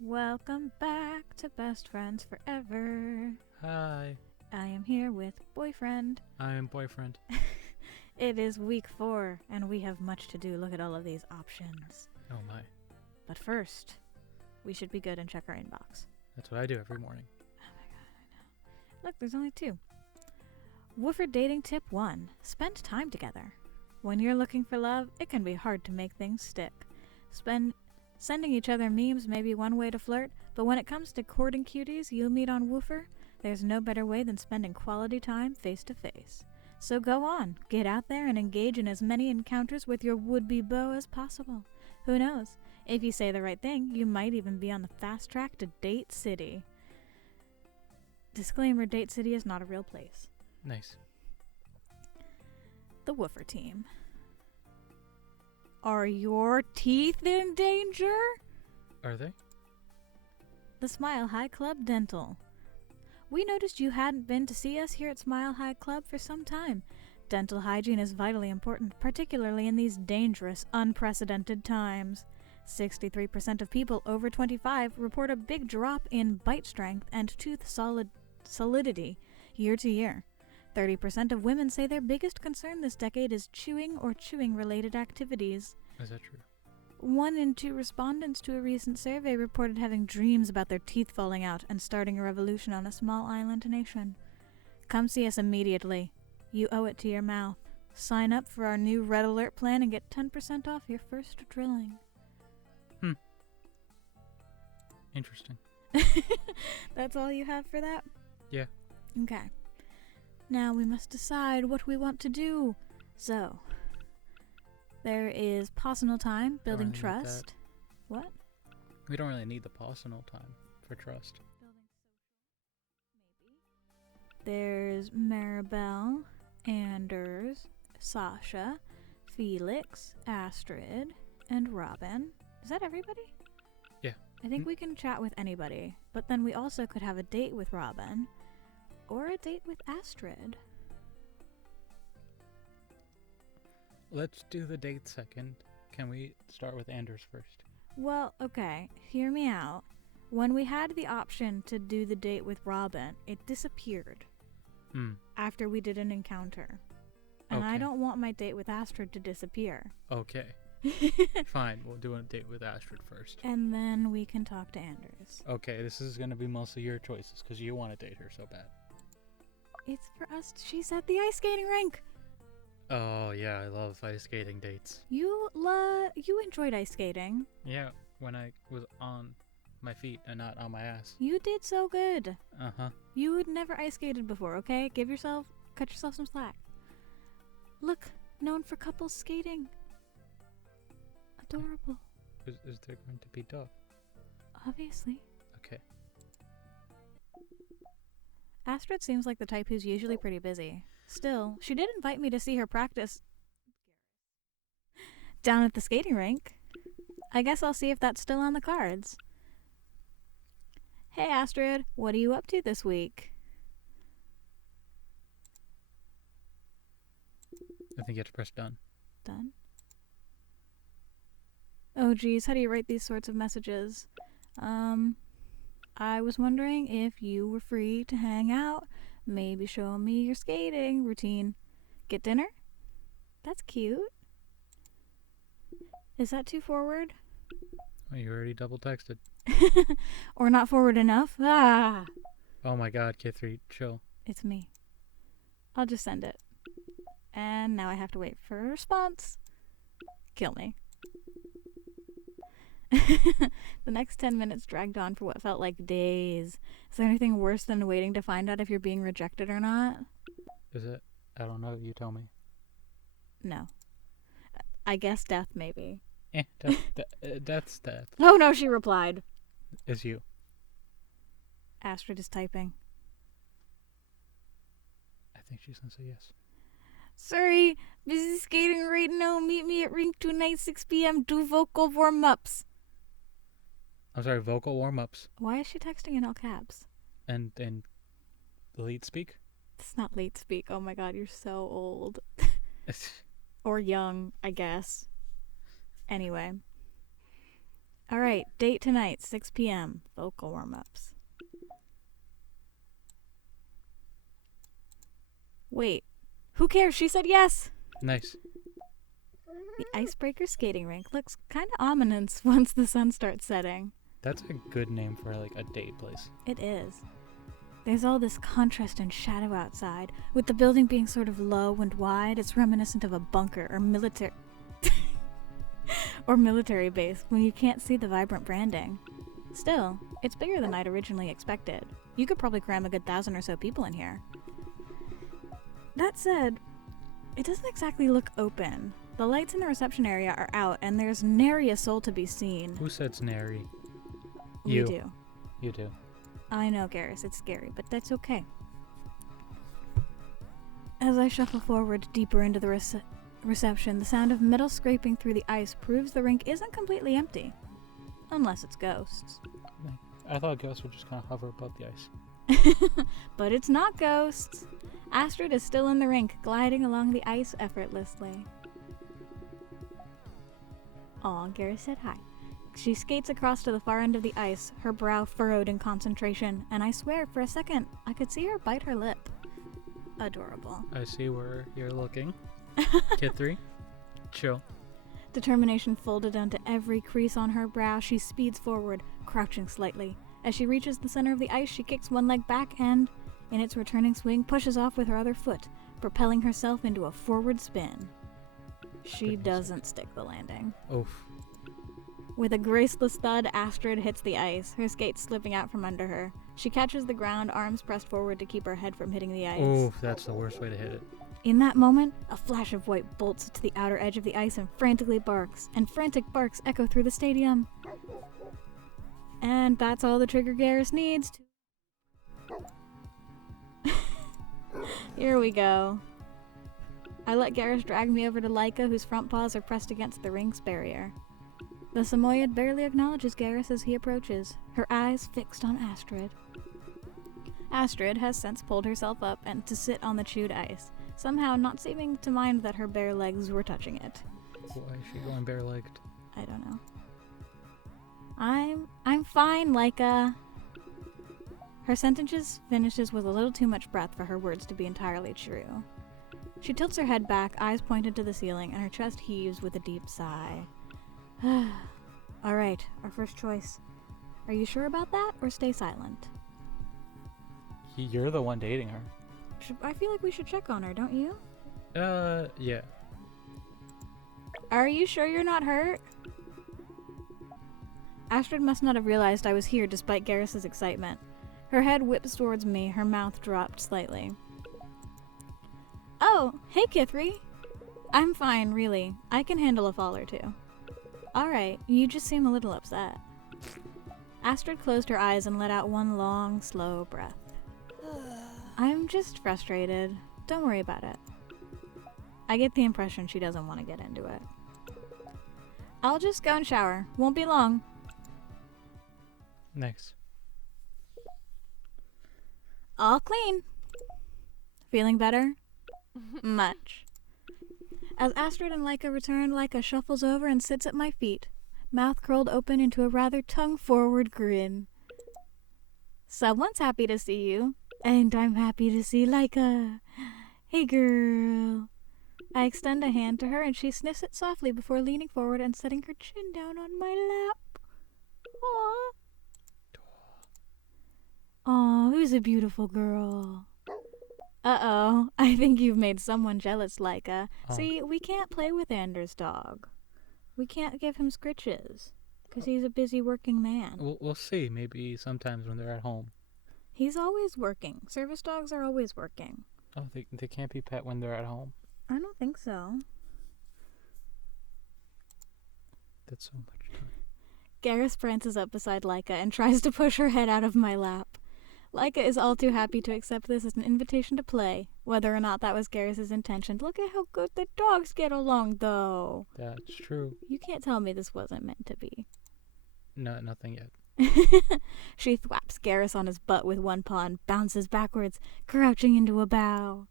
Welcome back to Best Friends Forever. Hi, I am here with boyfriend. I'm boyfriend. It is week 4, and we have much to do. Look at all of these options. Oh my. But first, we should be good and check our inbox. That's what I do every morning. Oh my god, I know. Look, there's only 2. Woofer dating tip 1. Spend time together. When you're looking for love, it can be hard to make things stick. Sending each other memes may be one way to flirt, but when it comes to courting cuties you'll meet on Woofer, there's no better way than spending quality time face to face. So go on, get out there and engage in as many encounters with your would-be beau as possible. Who knows? If you say the right thing, you might even be on the fast track to Date City. Disclaimer, Date City is not a real place. Nice. The Woofer team. Are your teeth in danger? Are they? The Smile High Club Dental. We noticed you hadn't been to see us here at Smile High Club for some time. Dental hygiene is vitally important, particularly in these dangerous, unprecedented times. 63% of people over 25 report a big drop in bite strength and tooth solidity year to year. 30% of women say their biggest concern this decade is chewing or chewing-related activities. Is that true? 1 in 2 respondents to a recent survey reported having dreams about their teeth falling out and starting a revolution on a small island nation. Come see us immediately. You owe it to your mouth. Sign up for our new Red Alert plan and get 10% off your first drilling. Interesting. That's all you have for that? Yeah. Okay. Now we must decide what we want to do. So, there is personal time, building Don't really need trust. What? We don't really need the personal time for trust. There's Maribel, Anders, Sasha, Felix, Astrid, and Robin. Is that everybody? Yeah. I think we can chat with anybody, but then we also could have a date with Robin. Or a date with Astrid. Let's do the date second. Can we start with Anders first? Well, okay, hear me out. When we had the option to do the date with Robin, it disappeared after we did an encounter. And I Okay. don't want my date with Astrid to disappear. Okay. Fine, we'll do a date with Astrid first. And then we can talk to Anders. Okay, this is going to be mostly your choices because you want to date her so bad. It's for us. She's at the ice skating rink. Oh, yeah, I love ice skating dates. You enjoyed ice skating. Yeah, when I was on my feet and not on my ass. You did so good. Uh-huh. You had never ice skated before, okay? Cut yourself some slack. Look, known for couples skating. Adorable. Is there going to be dog? Obviously. Okay. Astrid seems like the type who's usually pretty busy. Still, she did invite me to see her practice down at the skating rink. I guess I'll see if that's still on the cards. Hey Astrid, what are you up to this week? I think you have to press done. Done? Oh geez, how do you write these sorts of messages? I was wondering if you were free to hang out, maybe show me your skating routine. Get dinner? That's cute. Is that too forward? Oh, you already double texted. Or not forward enough? Ah! Oh my god, K3, chill. It's me. I'll just send it. And now I have to wait for a response. Kill me. The next 10 minutes dragged on for what felt like days. Is there anything worse than waiting to find out if you're being rejected or not? Is it? I don't know, you tell me. No. I guess death, maybe. That's death. Oh no, she replied. Is you. Astrid is typing. I think she's gonna say yes. Sorry, busy skating right now. Meet me at rink tonight, 6 p.m. Do vocal warm-ups. I'm sorry, vocal warm-ups. Why is she texting in all caps? And lead speak? It's not late speak. Oh my god, you're so old. Or young, I guess. Anyway. Alright, date tonight, 6 p.m. Vocal warm-ups. Wait, who cares? She said yes! Nice. The Icebreaker skating rink looks kind of ominous once the sun starts setting. That's a good name for like a date place. It is. There's all this contrast and shadow outside. With the building being sort of low and wide, it's reminiscent of a bunker or military base when you can't see the vibrant branding. Still, it's bigger than I'd originally expected. You could probably cram a good 1,000 or so people in here. That said, it doesn't exactly look open. The lights in the reception area are out, and there's nary a soul to be seen. Who said nary? You do. You do. I know, Garrus, it's scary, but that's okay. As I shuffle forward deeper into the reception, the sound of metal scraping through the ice proves the rink isn't completely empty. Unless it's ghosts. I thought ghosts would just kind of hover above the ice. But it's not ghosts. Astrid is still in the rink, gliding along the ice effortlessly. Aw, Garrus said hi. She skates across to the far end of the ice, her brow furrowed in concentration, and I swear, for a second, I could see her bite her lip. Adorable. I see where you're looking. Kid 3. Chill. Determination folded onto every crease on her brow, she speeds forward, crouching slightly. As she reaches the center of the ice, she kicks one leg back and, in its returning swing, pushes off with her other foot, propelling herself into a forward spin. She doesn't stick the landing. Oof. With a graceless thud, Astrid hits the ice, her skates slipping out from under her. She catches the ground, arms pressed forward to keep her head from hitting the ice. Oof, that's the worst way to hit it. In that moment, a flash of white bolts to the outer edge of the ice and frantically barks, and frantic barks echo through the stadium. And that's all the trigger Garrus needs to... Here we go. I let Garrus drag me over to Laika, whose front paws are pressed against the ring's barrier. The Samoyed barely acknowledges Garrus as he approaches, her eyes fixed on Astrid. Astrid has since pulled herself up and to sit on the chewed ice, somehow not seeming to mind that her bare legs were touching it. Why is she going bare-legged? I don't know. I'm fine, Laika. Her sentences finishes with a little too much breath for her words to be entirely true. She tilts her head back, eyes pointed to the ceiling, and her chest heaves with a deep sigh. Alright, our first choice. Are you sure about that, or stay silent? You're the one dating her. I feel like we should check on her, don't you? Yeah. Are you sure you're not hurt? Astrid must not have realized I was here despite Garrus's excitement. Her head whips towards me, her mouth dropped slightly. Oh, hey Kithri. I'm fine, really. I can handle a fall or two. Alright, you just seem a little upset. Astrid closed her eyes and let out one long, slow breath. I'm just frustrated. Don't worry about it. I get the impression she doesn't want to get into it. I'll just go and shower. Won't be long. Nice. All clean. Feeling better? Much. As Astrid and Laika return, Laika shuffles over and sits at my feet, mouth curled open into a rather tongue-forward grin. Someone's happy to see you, and I'm happy to see Laika. Hey, girl. I extend a hand to her, and she sniffs it softly before leaning forward and setting her chin down on my lap. Aww. Aw, who's a beautiful girl? Uh-oh, I think you've made someone jealous, Laika. Oh. See, we can't play with Anders' dog. We can't give him scritches, because he's a busy working man. We'll see. Maybe sometimes when they're at home. He's always working. Service dogs are always working. Oh, they can't be pet when they're at home. I don't think so. That's so much time. Garrus prances up beside Laika and tries to push her head out of my lap. Laika is all too happy to accept this as an invitation to play, whether or not that was Garrus's intention. Look at how good the dogs get along, though. That's true. You can't tell me this wasn't meant to be. No, nothing yet. She thwaps Garrus on his butt with one paw and bounces backwards, crouching into a bow.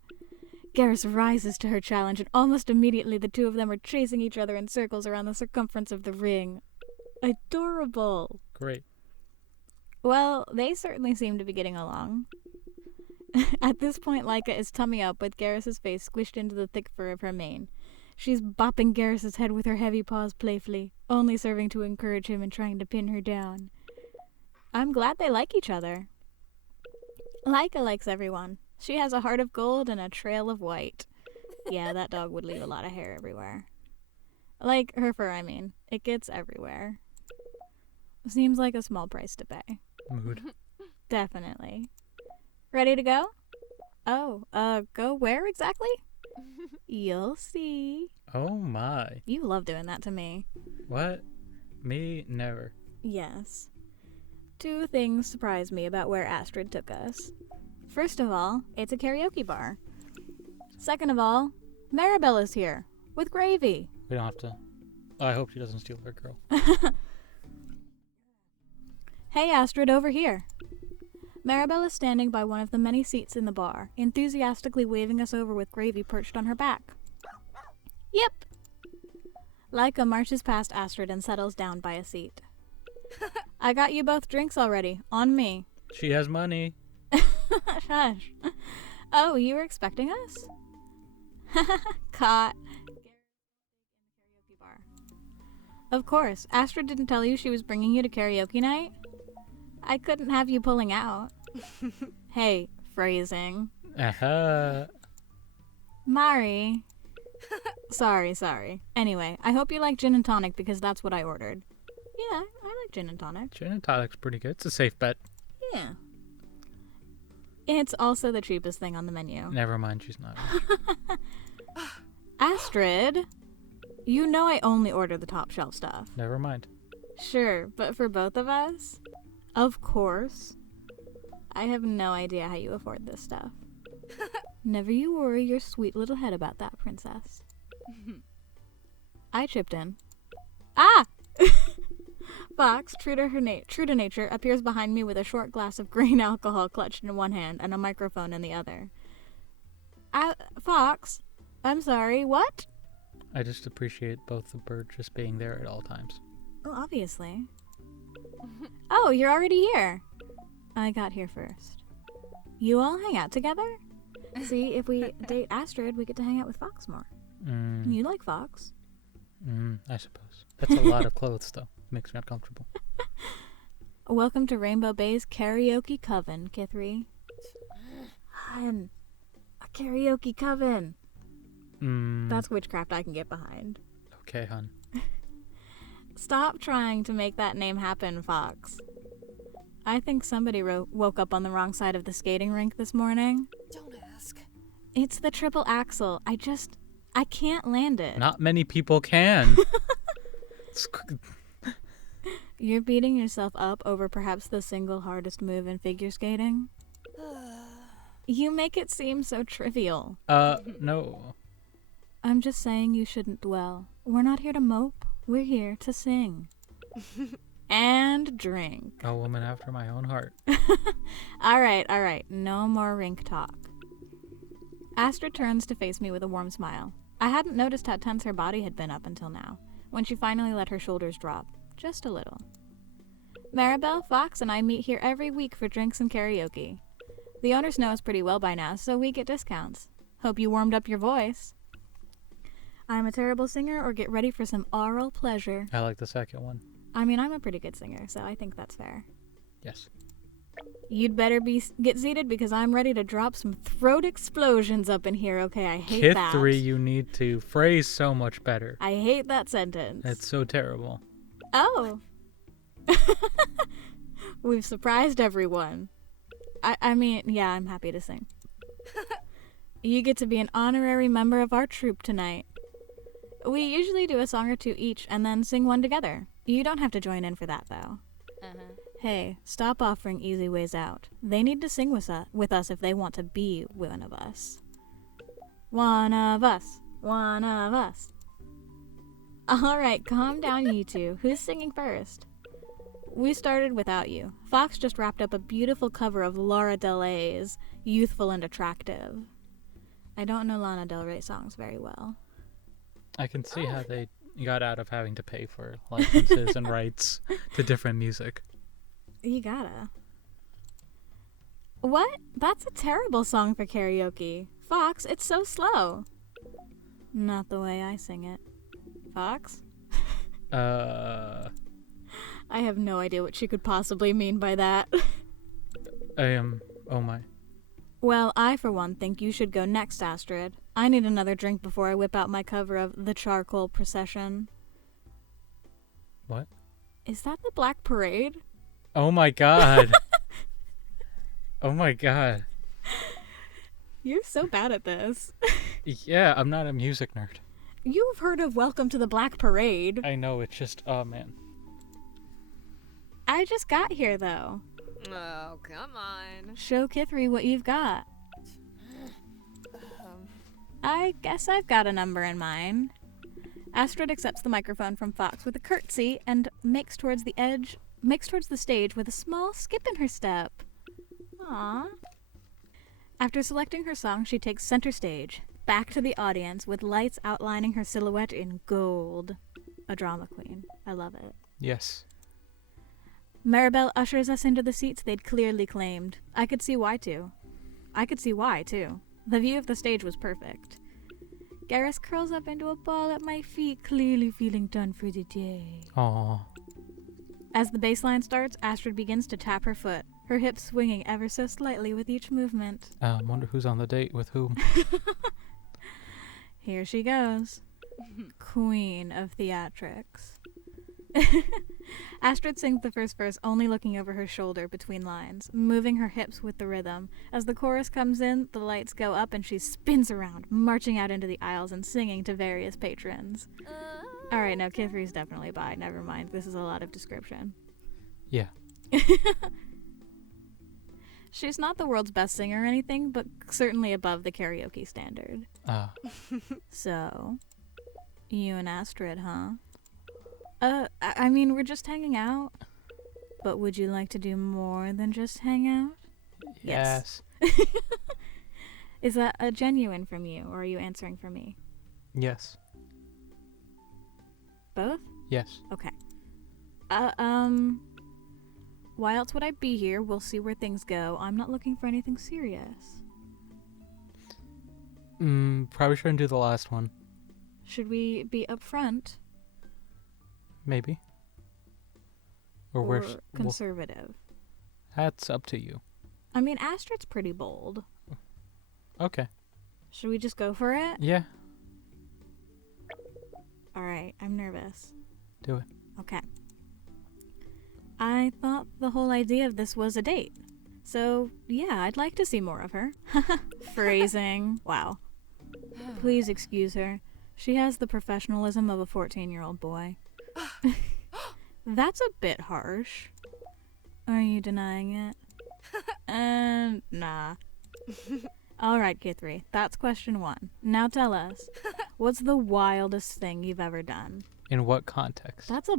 Garrus rises to her challenge, and almost immediately the two of them are chasing each other in circles around the circumference of the ring. Adorable. Great. Well, they certainly seem to be getting along. At this point, Leica is tummy up with Garrus's face squished into the thick fur of her mane. She's bopping Garrus's head with her heavy paws playfully, only serving to encourage him and trying to pin her down. I'm glad they like each other. Leica likes everyone. She has a heart of gold and a trail of white. Yeah, that dog would leave a lot of hair everywhere. Like her fur, I mean. It gets everywhere. Seems like a small price to pay. Mood. Definitely. Ready to go? Oh, go where exactly? You'll see. Oh my. You love doing that to me. What? Me? Never. Yes. 2 things surprised me about where Astrid took us. First of all, it's a karaoke bar. Second of all, Maribella's here, with gravy. We don't have to. I hope she doesn't steal her girl. Hey Astrid, over here. Maribella's standing by one of the many seats in the bar, enthusiastically waving us over with gravy perched on her back. Yep. Leica marches past Astrid and settles down by a seat. I got you both drinks already, on me. She has money. Shush. Oh, you were expecting us? Caught. Karaoke bar. Of course. Astrid didn't tell you she was bringing you to karaoke night? I couldn't have you pulling out. Hey, phrasing. Mari. Sorry. Anyway, I hope you like gin and tonic because that's what I ordered. Yeah, I like gin and tonic. Gin and tonic's pretty good. It's a safe bet. Yeah. It's also the cheapest thing on the menu. Never mind, she's not. Astrid, you know I only order the top shelf stuff. Never mind. Sure, but for both of us? Of course. I have no idea how you afford this stuff. Never you worry your sweet little head about that, princess. I chipped in. Ah! Fox, true to nature, appears behind me with a short glass of green alcohol clutched in one hand and a microphone in the other. Fox, I'm sorry, what? I just appreciate both the birds just being there at all times. Oh, obviously. Oh, you're already here. I got here first. You all hang out together? See, if we date Astrid, we get to hang out with Fox more. You like Fox. I suppose. That's a lot of clothes, though. Makes me uncomfortable. Welcome to Rainbow Bay's karaoke coven, Kithry. Hun, a karaoke coven. That's witchcraft I can get behind. Okay, hun. Stop trying to make that name happen, Fox. I think somebody woke up on the wrong side of the skating rink this morning. Don't ask. It's the triple axel. I can't land it. Not many people can. You're beating yourself up over perhaps the single hardest move in figure skating? You make it seem so trivial. No. I'm just saying you shouldn't dwell. We're not here to mope. We're here to sing. And drink. A woman after my own heart. All right. No more rink talk. Astrid turns to face me with a warm smile. I hadn't noticed how tense her body had been up until now, when she finally let her shoulders drop. Just a little. Maribel, Fox, and I meet here every week for drinks and karaoke. The owners know us pretty well by now, so we get discounts. Hope you warmed up your voice. I'm a terrible singer, or get ready for some oral pleasure. I like the second one. I mean, I'm a pretty good singer, so I think that's fair. Yes. You'd better get seated because I'm ready to drop some throat explosions up in here, okay? I hate that. Kithry, you need to phrase so much better. I hate that sentence. It's so terrible. Oh. We've surprised everyone. I mean, yeah, I'm happy to sing. You get to be an honorary member of our troupe tonight. We usually do a song or two each and then sing one together. You don't have to join in for that, though. Hey, stop offering easy ways out. They need to sing with us if they want to be one of us. One of us. One of us. All right, calm down, you two. Who's singing first? We started without you. Fox just wrapped up a beautiful cover of Laura Del Rey's Youthful and Attractive. I don't know Lana Del Rey songs very well. I can see how they got out of having to pay for licenses and rights to different music. You gotta. What? That's a terrible song for karaoke. Fox, it's so slow. Not the way I sing it. Fox? I I have no idea what she could possibly mean by that. am. Oh my. Well, I, for one, think you should go next, Astrid. I need another drink before I whip out my cover of The Charcoal Procession. What? Is that the Black Parade? Oh my god. Oh my god. You're so bad at this. Yeah, I'm not a music nerd. You've heard of Welcome to the Black Parade. I know, it's just, oh man. I just got here, though. Oh, come on. Show Kithry what you've got. I guess I've got a number in mind. Astrid accepts the microphone from Fox with a curtsy and makes towards the stage with a small skip in her step. Aww. After selecting her song, she takes center stage, back to the audience with lights outlining her silhouette in gold. A drama queen. I love it. Yes. Maribel ushers us into the seats they'd clearly claimed. I could see why, too. The view of the stage was perfect. Garrus curls up into a ball at my feet, clearly feeling done for the day. Aww. As the bass line starts, Astrid begins to tap her foot, her hips swinging ever so slightly with each movement. Wonder who's on the date with whom. Here she goes. Queen of theatrics. Astrid sings the first verse only looking over her shoulder between lines, moving her hips with the rhythm. As the chorus comes in, the lights go up and she spins around, marching out into the aisles and singing to various patrons. Alright, no, Kithry's definitely bi. Never mind. This is a lot of description. Yeah. She's not the world's best singer or anything, but certainly above the karaoke standard. So, you and Astrid, huh? I mean, we're just hanging out. But would you like to do more than just hang out? Yes. Is that a genuine from you, or are you answering for me? Yes. Both? Yes. Okay. Why else would I be here? We'll see where things go. I'm not looking for anything serious. Probably shouldn't do the last one. Should we be upfront? Maybe. Or conservative? That's up to you. I mean, Astrid's pretty bold. Okay. Should we just go for it? Yeah. Alright, I'm nervous. Do it. Okay. I thought the whole idea of this was a date. So, yeah, I'd like to see more of her. Phrasing. Wow. Please excuse her. She has the professionalism of a 14-year-old boy. That's a bit harsh. Are you denying it? Nah. Alright, Kithry, that's question 1. Now tell us, what's the wildest thing you've ever done? In what context? That's a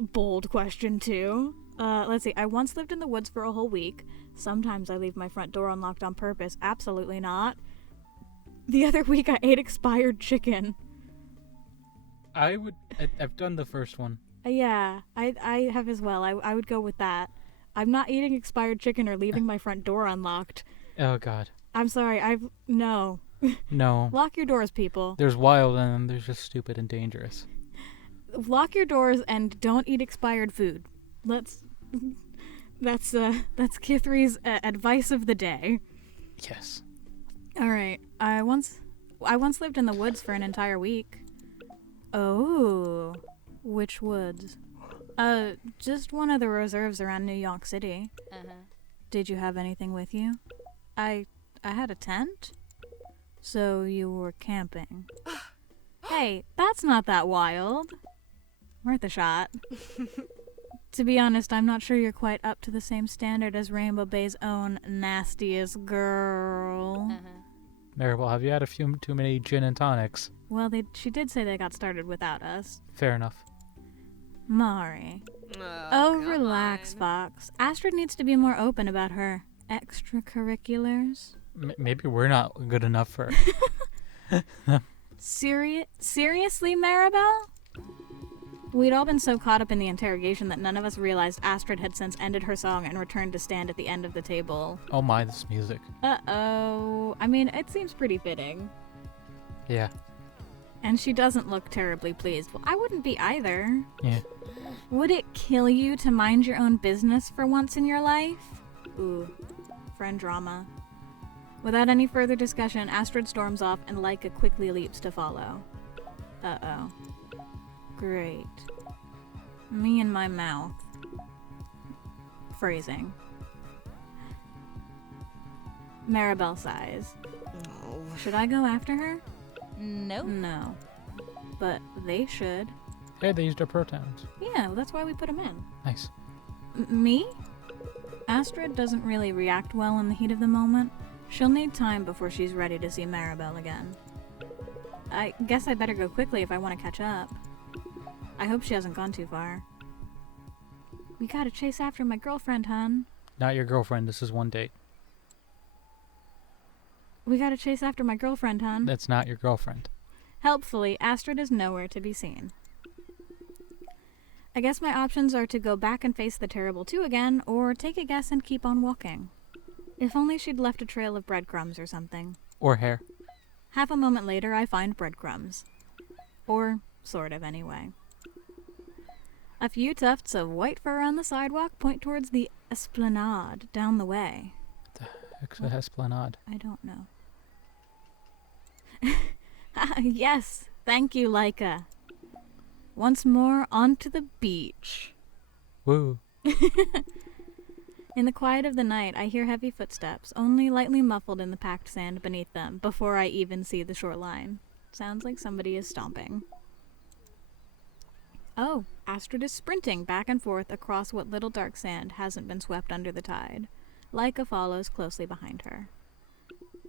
bold question, too. Let's see. I once lived in the woods for a whole week. Sometimes I leave my front door unlocked on purpose. Absolutely not. The other week I ate expired chicken. I've done the first one. Yeah, I have as well. I would go with that. I'm not eating expired chicken or leaving my front door unlocked. Oh, God. I'm sorry. No. No. Lock your doors, people. There's wild and then there's just stupid and dangerous. Lock your doors and don't eat expired food. That's Kithry's advice of the day. Yes. All right. I once lived in the woods for an entire week. Oh, which woods? Just one of the reserves around New York City. Did you have anything with you? I had a tent. So you were camping. Hey, that's not that wild. Worth a shot. To be honest, I'm not sure you're quite up to the same standard as Rainbow Bay's own nastiest girl. Maribel, have you had a few too many gin and tonics? Well, she did say they got started without us. Fair enough. Mari. Oh, relax, Fox. Astrid needs to be more open about her extracurriculars. Maybe we're not good enough for Seriously, Maribel? We'd all been so caught up in the interrogation that none of us realized Astrid had since ended her song and returned to stand at the end of the table. Oh my, this music. Uh-oh. I mean, it seems pretty fitting. Yeah. And she doesn't look terribly pleased. Well, I wouldn't be either. Yeah. Would it kill you to mind your own business for once in your life? Ooh, friend drama. Without any further discussion, Astrid storms off and Leica quickly leaps to follow. Uh-oh. Great. Me and my mouth. Phrasing. Maribel sighs. No. Should I go after her? Nope. No. But they should. Hey, they used our pronouns. Yeah, that's why we put them in. Nice. Me? Astrid doesn't really react well in the heat of the moment. She'll need time before she's ready to see Maribel again. I guess I better go quickly if I want to catch up. I hope she hasn't gone too far. We gotta chase after my girlfriend, hun. Not your girlfriend. This is one date. We gotta chase after my girlfriend, hun. That's not your girlfriend. Helpfully, Astrid is nowhere to be seen. I guess my options are to go back and face the terrible two again, or take a guess and keep on walking. If only she'd left a trail of breadcrumbs or something. Or hair. Half a moment later, I find breadcrumbs. Or, sort of, anyway. A few tufts of white fur on the sidewalk point towards the esplanade down the way. It's a esplanade. I don't know. Yes, thank you, Leica. Once more, onto the beach. Woo. In the quiet of the night, I hear heavy footsteps, only lightly muffled in the packed sand beneath them, before I even see the shoreline. Sounds like somebody is stomping. Oh, Astrid is sprinting back and forth across what little dark sand hasn't been swept under the tide. Leica follows closely behind her.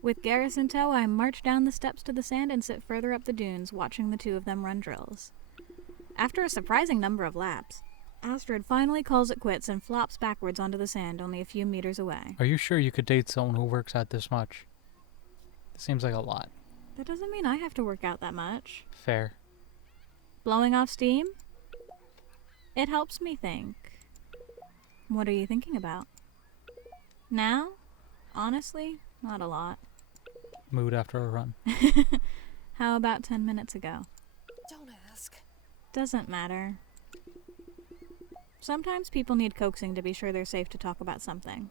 With Garrus in tow, I march down the steps to the sand and sit further up the dunes, watching the two of them run drills. After a surprising number of laps, Astrid finally calls it quits and flops backwards onto the sand only a few meters away. Are you sure you could date someone who works out this much? It seems like a lot. That doesn't mean I have to work out that much. Fair. Blowing off steam? It helps me think. What are you thinking about? Now? Honestly, not a lot. Mood after a run. How about 10 minutes ago? Don't ask. Doesn't matter. Sometimes people need coaxing to be sure they're safe to talk about something.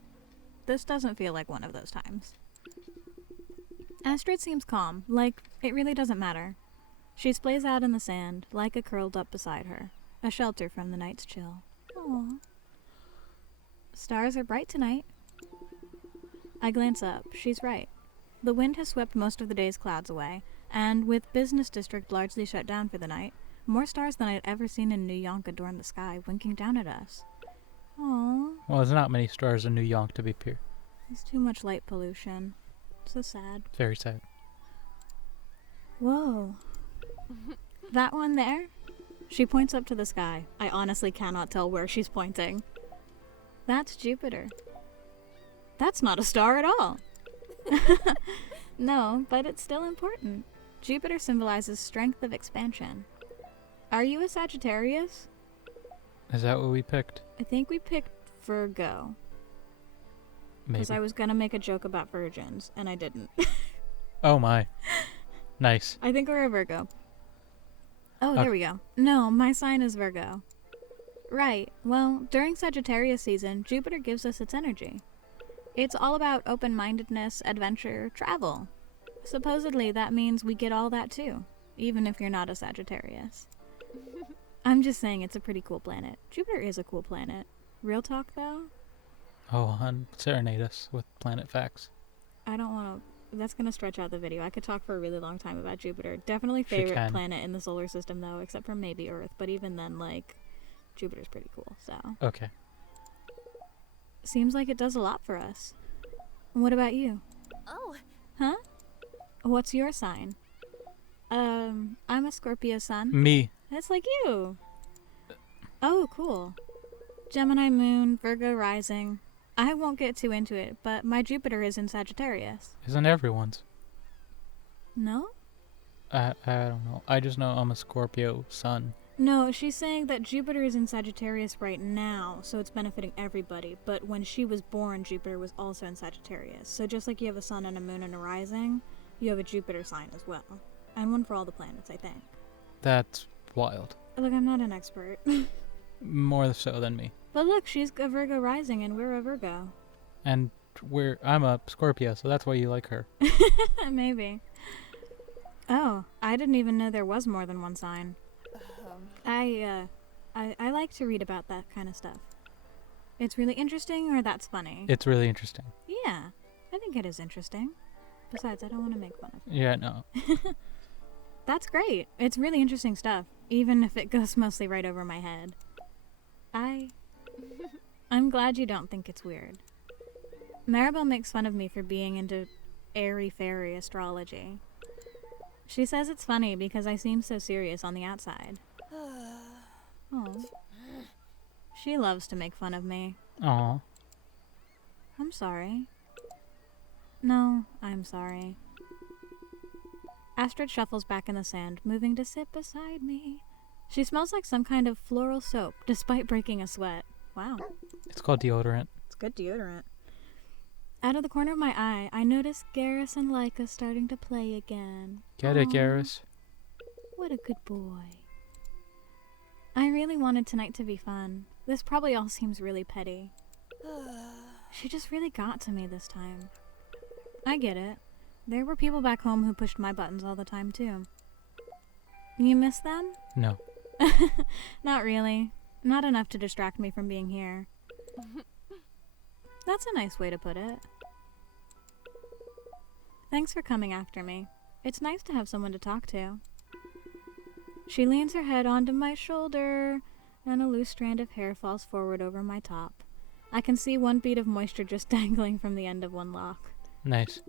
This doesn't feel like one of those times. Astrid seems calm, like it really doesn't matter. She splays out in the sand, Leica curled up beside her, a shelter from the night's chill. Aww. Stars are bright tonight. I glance up. She's right. The wind has swept most of the day's clouds away, and with business district largely shut down for the night, more stars than I'd ever seen in New York adorn the sky, winking down at us. Aww. Well, there's not many stars in New York to be pure. There's too much light pollution. So sad. Very sad. Whoa. That one there? She points up to the sky. I honestly cannot tell where she's pointing. That's Jupiter. That's not a star at all. No, but it's still important. Jupiter symbolizes strength of expansion. Are you a Sagittarius? Is that what we picked? I think we picked Virgo. Maybe. Because I was going to make a joke about virgins, and I didn't. Oh my. Nice. I think we're a Virgo. Oh, Okay. there we go. No, my sign is Virgo. Right. Well, during Sagittarius season, Jupiter gives us its energy. It's all about open-mindedness, adventure, travel. Supposedly, that means we get all that too, even if you're not a Sagittarius. I'm just saying it's a pretty cool planet. Jupiter is a cool planet. Real talk, though? Oh, hon, serenade us with planet facts. I don't want to... That's going to stretch out the video. I could talk for a really long time about Jupiter. Definitely She favorite can. planet in the solar system, though, except for maybe Earth. But even then, like, Jupiter's pretty cool, so... Okay. Seems like it does a lot for us. What about you? Oh, Huh? What's your sign? I'm a Scorpio sun. Me. That's like you. Oh, cool. Gemini moon, Virgo rising. I won't get too into it, but my Jupiter is in Sagittarius. Isn't everyone's? No? I don't know. I just know I'm a Scorpio sun. No, she's saying that Jupiter is in Sagittarius right now, so it's benefiting everybody. But when she was born, Jupiter was also in Sagittarius. So just like you have a sun and a moon and a rising, you have a Jupiter sign as well. And one for all the planets, I think. That's wild. Look, I'm not an expert. More so than me. But look, she's a Virgo rising and we're a Virgo. And I'm a Scorpio, so that's why you like her. Maybe. Oh, I didn't even know there was more than one sign. I like to read about that kind of stuff. It's really interesting, or that's funny? It's really interesting. Yeah, I think it is interesting. Besides, I don't want to make fun of it. Yeah, no. That's great. It's really interesting stuff, even if it goes mostly right over my head. I'm glad you don't think it's weird. Maribel makes fun of me for being into airy-fairy astrology. She says it's funny because I seem so serious on the outside. Oh. She loves to make fun of me. Aw. I'm sorry. No, I'm sorry. Astrid shuffles back in the sand, moving to sit beside me. She smells like some kind of floral soap, despite breaking a sweat. Wow. It's called deodorant. It's good deodorant. Out of the corner of my eye, I notice Garrus and Leica starting to play again. Get it, Aw, Garrus? what a good boy. I really wanted tonight to be fun. This probably all seems really petty. She just really got to me this time. I get it. There were people back home who pushed my buttons all the time, too. You miss them? No. Not really. Not enough to distract me from being here. That's a nice way to put it. Thanks for coming after me. It's nice to have someone to talk to. She leans her head onto my shoulder, and a loose strand of hair falls forward over my top. I can see one bead of moisture just dangling from the end of one lock. Nice.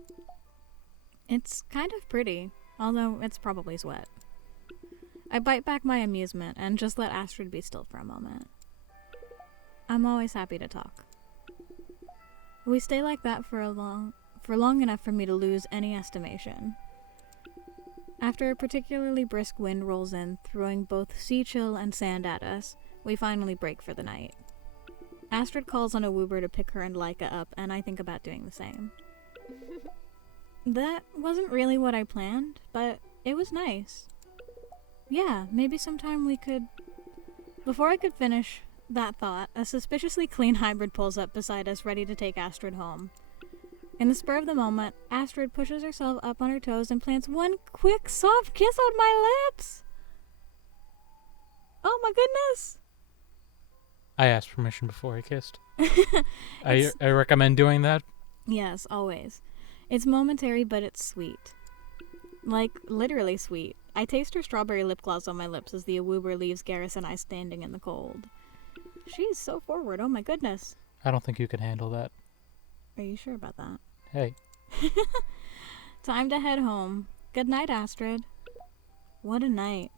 It's kind of pretty, although it's probably sweat. I bite back my amusement and just let Astrid be still for a moment. I'm always happy to talk. We stay like that for long enough for me to lose any estimation. After a particularly brisk wind rolls in, throwing both sea chill and sand at us, we finally break for the night. Astrid calls on a woober to pick her and Leica up, and I think about doing the same. That wasn't really what I planned, but it was nice. Yeah, maybe sometime we could... Before I could finish that thought, a suspiciously clean hybrid pulls up beside us, ready to take Astrid home. In the spur of the moment, Astrid pushes herself up on her toes and plants one quick, soft kiss on my lips! Oh my goodness! I asked permission before I kissed. I recommend doing that. Yes, always. It's momentary, but it's sweet. Like, literally sweet. I taste her strawberry lip gloss on my lips as the awoober leaves Garrus and I standing in the cold. She's so forward, oh my goodness. I don't think you can handle that. Are you sure about that? Hey. Time to head home. Good night, Astrid. What a night.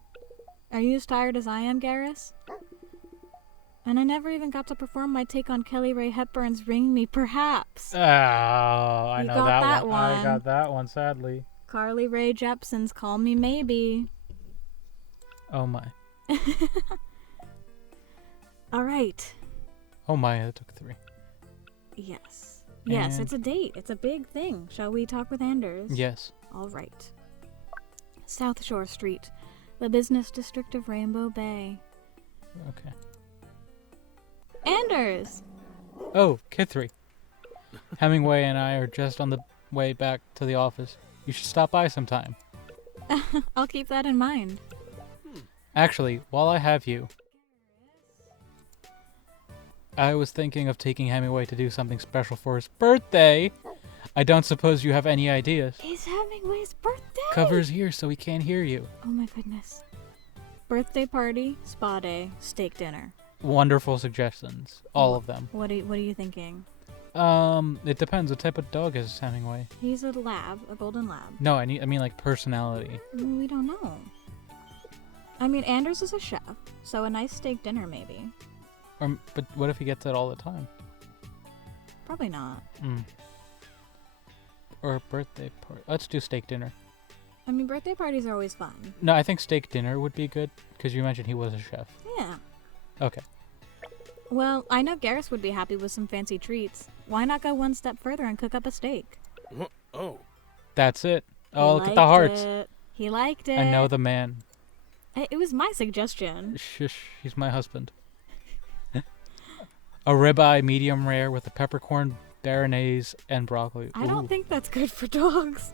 Are you as tired as I am, Garrus? And I never even got to perform my take on Kelly Ray Hepburn's Ring Me Perhaps. Oh, I You know got that, that one. I one. got that one, sadly. Carly Rae Jepsen's Call Me Maybe. Oh my. All right. Oh my, that took 3. Yes. Yes, And- it's a date. It's a big thing. Shall we talk with Anders? Yes. All right. South Shore Street, the business district of Rainbow Bay. Okay. Anders! Oh, Kid 3. Hemingway and I are just on the way back to the office. You should stop by sometime. I'll keep that in mind. Actually, while I have you, I was thinking of taking Hemingway to do something special for his birthday. I don't suppose you have any ideas. It's Hemingway's birthday! Cover's here so he can't hear you. Oh my goodness. Birthday party, spa day, steak dinner. Wonderful suggestions. All of them. What are you thinking? It depends. What type of dog is Hemingway? He's a lab, a golden lab. No, I mean like personality. We don't know. I mean, Anders is a chef, so a nice steak dinner maybe. But what if he gets it all the time? Probably not. Or a birthday party. Let's do steak dinner. I mean, birthday parties are always fun. No, I think steak dinner would be good, because you mentioned he was a chef. Yeah. Okay. Well, I know Garrus would be happy with some fancy treats. Why not go one step further and cook up a steak? Oh. That's it. He Oh, look at liked the hearts. it. He liked it. I know the man. It was my suggestion. Shush, he's my husband. A ribeye medium rare with a peppercorn, béarnaise, and broccoli. I don't Ooh. think that's good for dogs.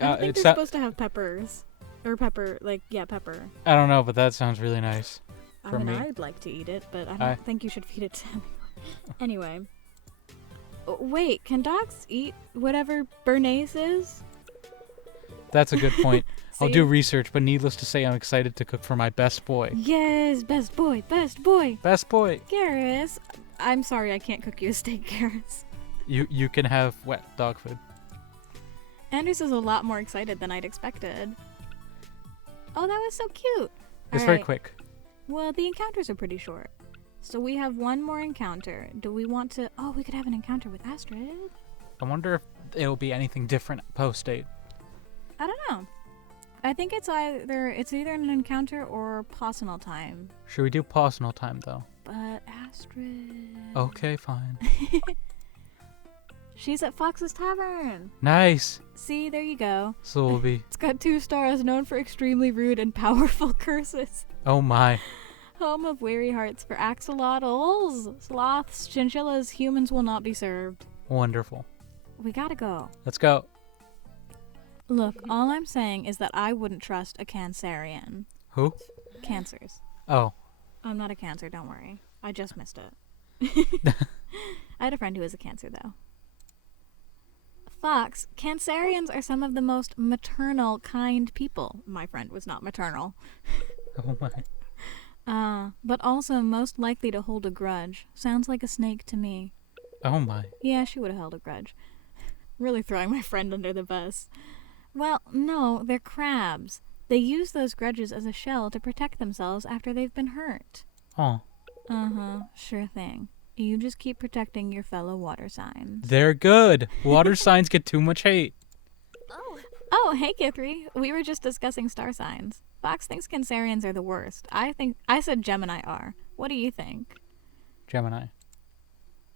I don't think it's they're not- supposed to have peppers. Or pepper, pepper. I don't know, but that sounds really nice. I For mean, me. I'd like to eat it, but I don't I- think you should feed it to anyone. Anyway. Wait, can dogs eat whatever béarnaise is? That's a good point. I'll See? do research, but needless to say, I'm excited to cook for my best boy. Yes, best boy, best boy. Best boy. Garrus. I'm sorry, I can't cook you a steak, Garrus. You can have wet dog food. Anders is a lot more excited than I'd expected. Oh, that was so cute. It's All very right. quick. Well, the encounters are pretty short. So we have one more encounter. Do we want to... Oh, we could have an encounter with Astrid. I wonder if it'll be anything different post-date. I don't know. I think it's either an encounter or personal time. Should we do personal time, though? But Astrid... Okay, fine. She's at Fox's Tavern. Nice. See, there you go. So we'll be... It's got 2 stars, known for extremely rude and powerful curses. Oh my. Home of weary hearts for axolotls. Sloths, chinchillas, humans will not be served. Wonderful. We gotta go. Let's go. Look, all I'm saying is that I wouldn't trust a Cancerian. Who? Cancers. Oh. I'm not a Cancer, don't worry. I just missed it. I had a friend who was a Cancer, though. Fox, Cancerians are some of the most maternal, kind people. My friend was not maternal. Oh my. But also most likely to hold a grudge. Sounds like a snake to me. Oh my. Yeah, she would have held a grudge. Really throwing my friend under the bus. Well, no, they're crabs. They use those grudges as a shell to protect themselves after they've been hurt. Oh. Uh-huh, sure thing. You just keep protecting your fellow water signs. They're good. Water signs get too much hate. Oh, hey, Kithri. We were just discussing star signs. Fox thinks Cancerians are the worst. I said Gemini are. What do you think? Gemini.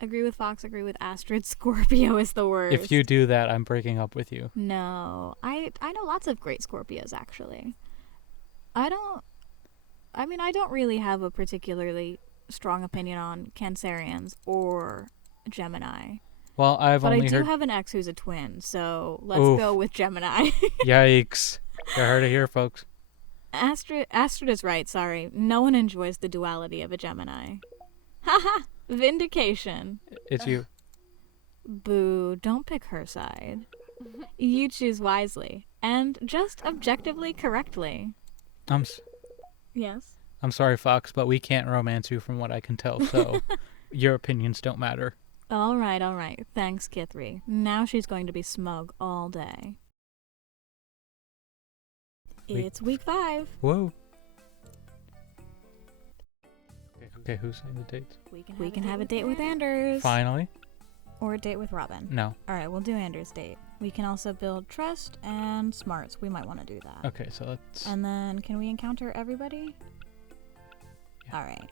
Agree with Fox, agree with Astrid. Scorpio is the worst. If you do that, I'm breaking up with you. No. I know lots of great Scorpios, actually. I don't really have a particularly strong opinion on Cancerians or Gemini. Well, I've But I only do heard... have an ex who's a twin, so let's Oof. go with Gemini. Yikes. You heard it here, folks. Astrid is right, sorry. No one enjoys the duality of a Gemini. Haha! Vindication. It's you. Boo, don't pick her side. You choose wisely. And just objectively correctly. Yes? I'm sorry, Fox, but we can't romance you from what I can tell, so your opinions don't matter. All right. Thanks, Kithri. Now she's going to be smug all day. It's week 5. Whoa. Okay, who's saying the dates? We can have a date with Anders. Finally? Or a date with Robin. No. Alright, we'll do Anders' date. We can also build trust and smarts. We might want to do that. Okay, so let's... And then, can we encounter everybody? Yeah. Alright.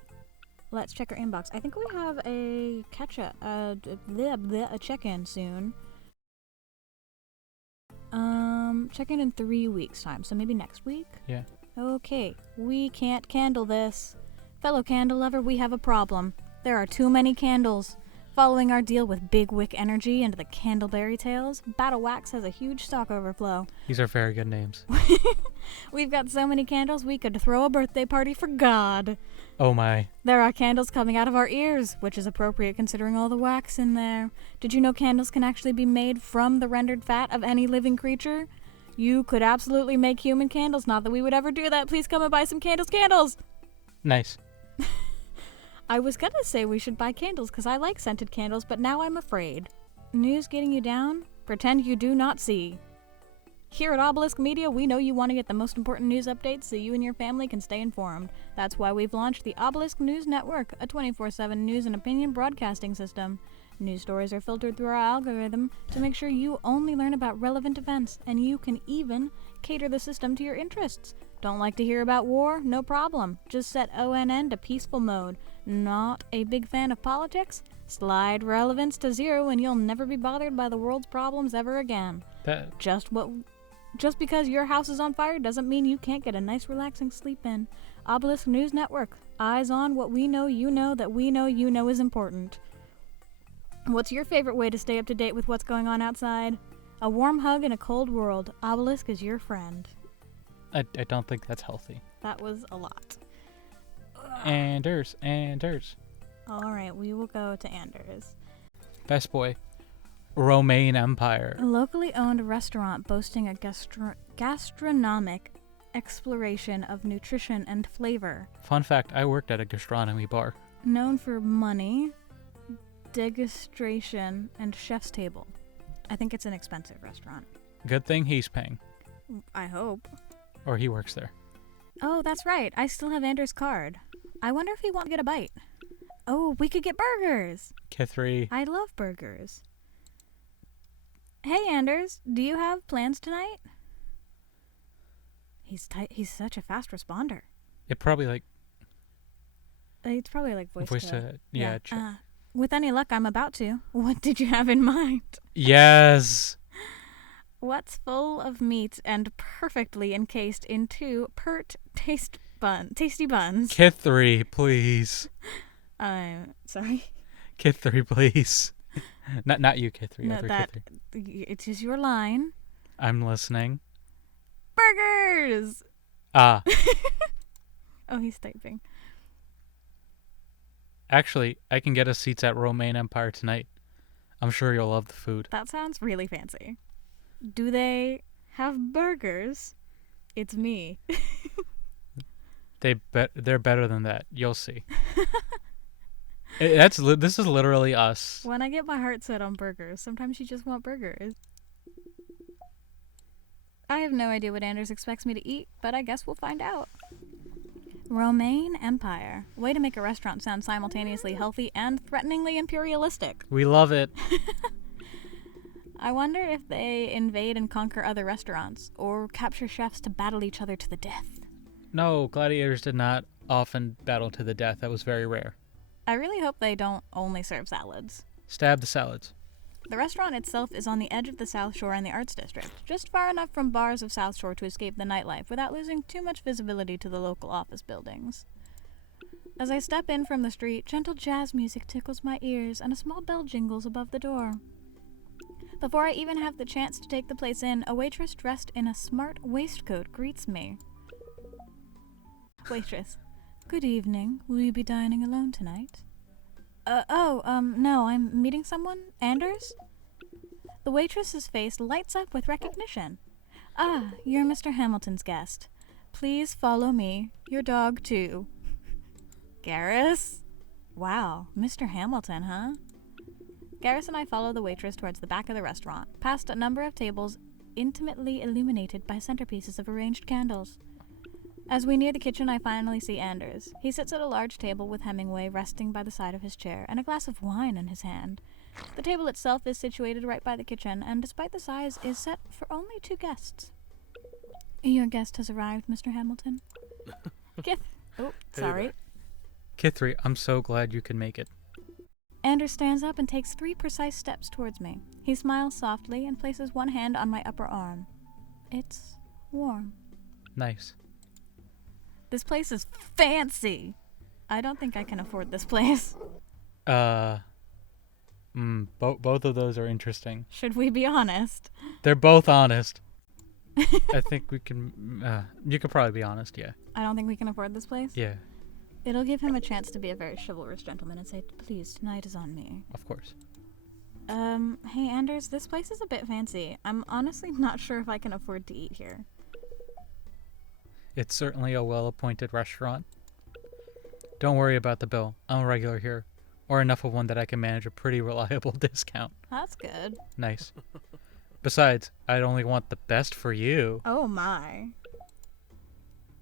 Let's check our inbox. I think we have a a check-in soon. Check-in in 3 weeks' time, so maybe next week? Yeah. Okay, we can't candle this. Fellow candle lover, we have a problem. There are too many candles. Following our deal with Big Wick Energy and the Candleberry Tales, Battle Wax has a huge stock overflow. These are very good names. We've got so many candles we could throw a birthday party for God. Oh my. There are candles coming out of our ears, which is appropriate considering all the wax in there. Did you know candles can actually be made from the rendered fat of any living creature? You could absolutely make human candles, not that we would ever do that. Please come and buy some candles. Nice. I was gonna say we should buy candles because I like scented candles, but now I'm afraid. News getting you down? Pretend you do not see. Here at Obelisk Media, we know you want to get the most important news updates so you and your family can stay informed. That's why we've launched the Obelisk News Network, a 24/7 news and opinion broadcasting system. News stories are filtered through our algorithm to make sure you only learn about relevant events, and you can even cater the system to your interests. Don't like to hear about war? No problem. Just set ONN to peaceful mode. Not a big fan of politics? Slide relevance to 0 and you'll never be bothered by the world's problems ever again. Just because your house is on fire doesn't mean you can't get a nice relaxing sleep in. Obelisk News Network. Eyes on what we know you know that we know you know is important. What's your favorite way to stay up to date with what's going on outside? A warm hug in a cold world. Obelisk is your friend. I don't think that's healthy. That was a lot. Anders. Alright, we will go to Anders. Best boy. Romaine Empire. A locally owned restaurant boasting a gastronomic exploration of nutrition and flavor. Fun fact, I worked at a gastronomy bar. Known for money, degustation, and chef's table. I think it's an expensive restaurant. Good thing he's paying. I hope. Or he works there. Oh, that's right. I still have Anders' card. I wonder if he wants to get a bite. Oh, we could get burgers. K3. I love burgers. Hey, Anders, do you have plans tonight? He's such a fast responder. It probably like It's probably like voice to yeah. With any luck, I'm about to. What did you have in mind? Yes. What's full of meat and perfectly encased in 2 pert tasty buns? K3, please. I'm sorry. K3, please. Not you, K3. No, other K3. It is your line. I'm listening. Burgers! Ah. Oh, he's typing. Actually, I can get us seats at Romaine Empire tonight. I'm sure you'll love the food. That sounds really fancy. Do they have burgers? It's me. They're better than that. You'll see. This is literally us. When I get my heart set on burgers, sometimes you just want burgers. I have no idea what Anders expects me to eat, but I guess we'll find out. Romaine Empire. Way to make a restaurant sound simultaneously healthy and threateningly imperialistic. We love it. I wonder if they invade and conquer other restaurants, or capture chefs to battle each other to the death. No, gladiators did not often battle to the death. That was very rare. I really hope they don't only serve salads. Stab the salads. The restaurant itself is on the edge of the South Shore and the Arts District, just far enough from bars of South Shore to escape the nightlife without losing too much visibility to the local office buildings. As I step in from the street, gentle jazz music tickles my ears and a small bell jingles above the door. Before I even have the chance to take the place in, a waitress dressed in a smart waistcoat greets me. Waitress. Good evening. Will you be dining alone tonight? No, I'm meeting someone. Anders? The waitress's face lights up with recognition. Ah, you're Mr. Hamilton's guest. Please follow me. Your dog, too. Garrus? Wow, Mr. Hamilton, huh? Garrus and I follow the waitress towards the back of the restaurant, past a number of tables intimately illuminated by centerpieces of arranged candles. As we near the kitchen, I finally see Anders. He sits at a large table with Hemingway resting by the side of his chair and a glass of wine in his hand. The table itself is situated right by the kitchen, and despite the size, is set for only 2 guests. Your guest has arrived, Mr. Hamilton. Sorry. K3, I'm so glad you can make it. Anders stands up and takes 3 precise steps towards me. He smiles softly and places one hand on my upper arm. It's warm. Nice. This place is fancy. I don't think I can afford this place. Both of those are interesting. Should we be honest? They're both honest. I think we can, you could probably be honest, yeah. I don't think we can afford this place? Yeah. It'll give him a chance to be a very chivalrous gentleman and say, please, tonight is on me. Of course. Hey Anders, this place is a bit fancy. I'm honestly not sure if I can afford to eat here. It's certainly a well-appointed restaurant. Don't worry about the bill. I'm a regular here. Or enough of one that I can manage a pretty reliable discount. That's good. Nice. Besides, I'd only want the best for you. Oh my.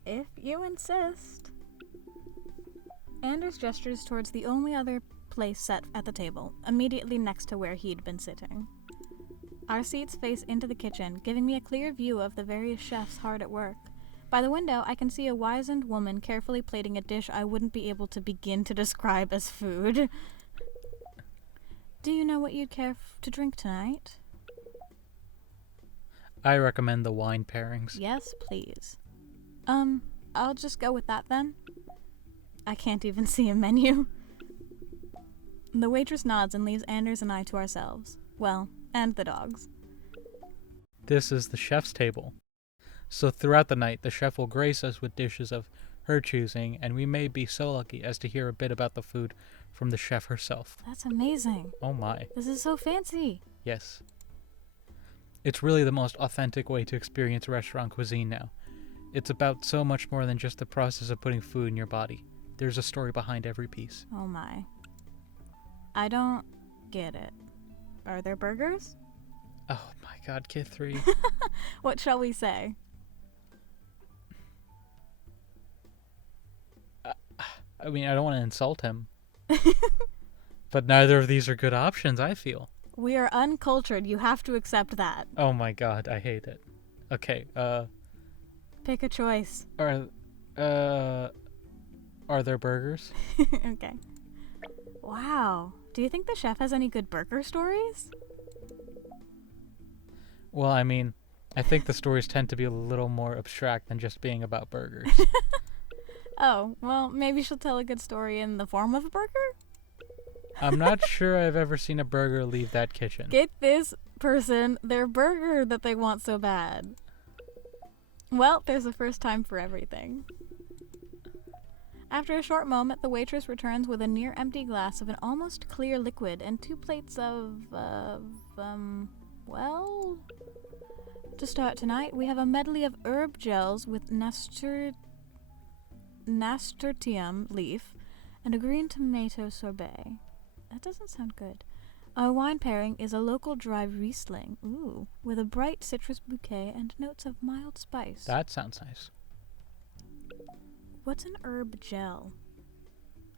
If you insist. Anders gestures towards the only other place set at the table, immediately next to where he'd been sitting. Our seats face into the kitchen, giving me a clear view of the various chefs hard at work. By the window, I can see a wizened woman carefully plating a dish I wouldn't be able to begin to describe as food. Do you know what you'd care to drink tonight? I recommend the wine pairings. Yes, please. I'll just go with that then. I can't even see a menu. The waitress nods and leaves Anders and I to ourselves. Well, and the dogs. This is the chef's table. So throughout the night, the chef will grace us with dishes of her choosing, and we may be so lucky as to hear a bit about the food from the chef herself. That's amazing. Oh my. This is so fancy. Yes. It's really the most authentic way to experience restaurant cuisine now. It's about so much more than just the process of putting food in your body. There's a story behind every piece. Oh my. I don't get it. Are there burgers? Oh my god, Kid 3. What shall we say? I mean, I don't want to insult him. But neither of these are good options, I feel. We are uncultured. You have to accept that. Oh my god, I hate it. Okay, Pick a choice. are there burgers? Okay. Wow. Do you think the chef has any good burger stories? Well, I mean, I think the stories tend to be a little more abstract than just being about burgers. Oh, well, maybe she'll tell a good story in the form of a burger? I'm not sure I've ever seen a burger leave that kitchen. Get this person their burger that they want so bad. Well, there's a first time for everything. After a short moment, the waitress returns with a near-empty glass of an almost clear liquid and 2 plates of, well... To start tonight, we have a medley of herb gels with nasturtium leaf and a green tomato sorbet. That doesn't sound good. Our wine pairing is a local dry Riesling, with a bright citrus bouquet and notes of mild spice. That sounds nice. What's an herb gel?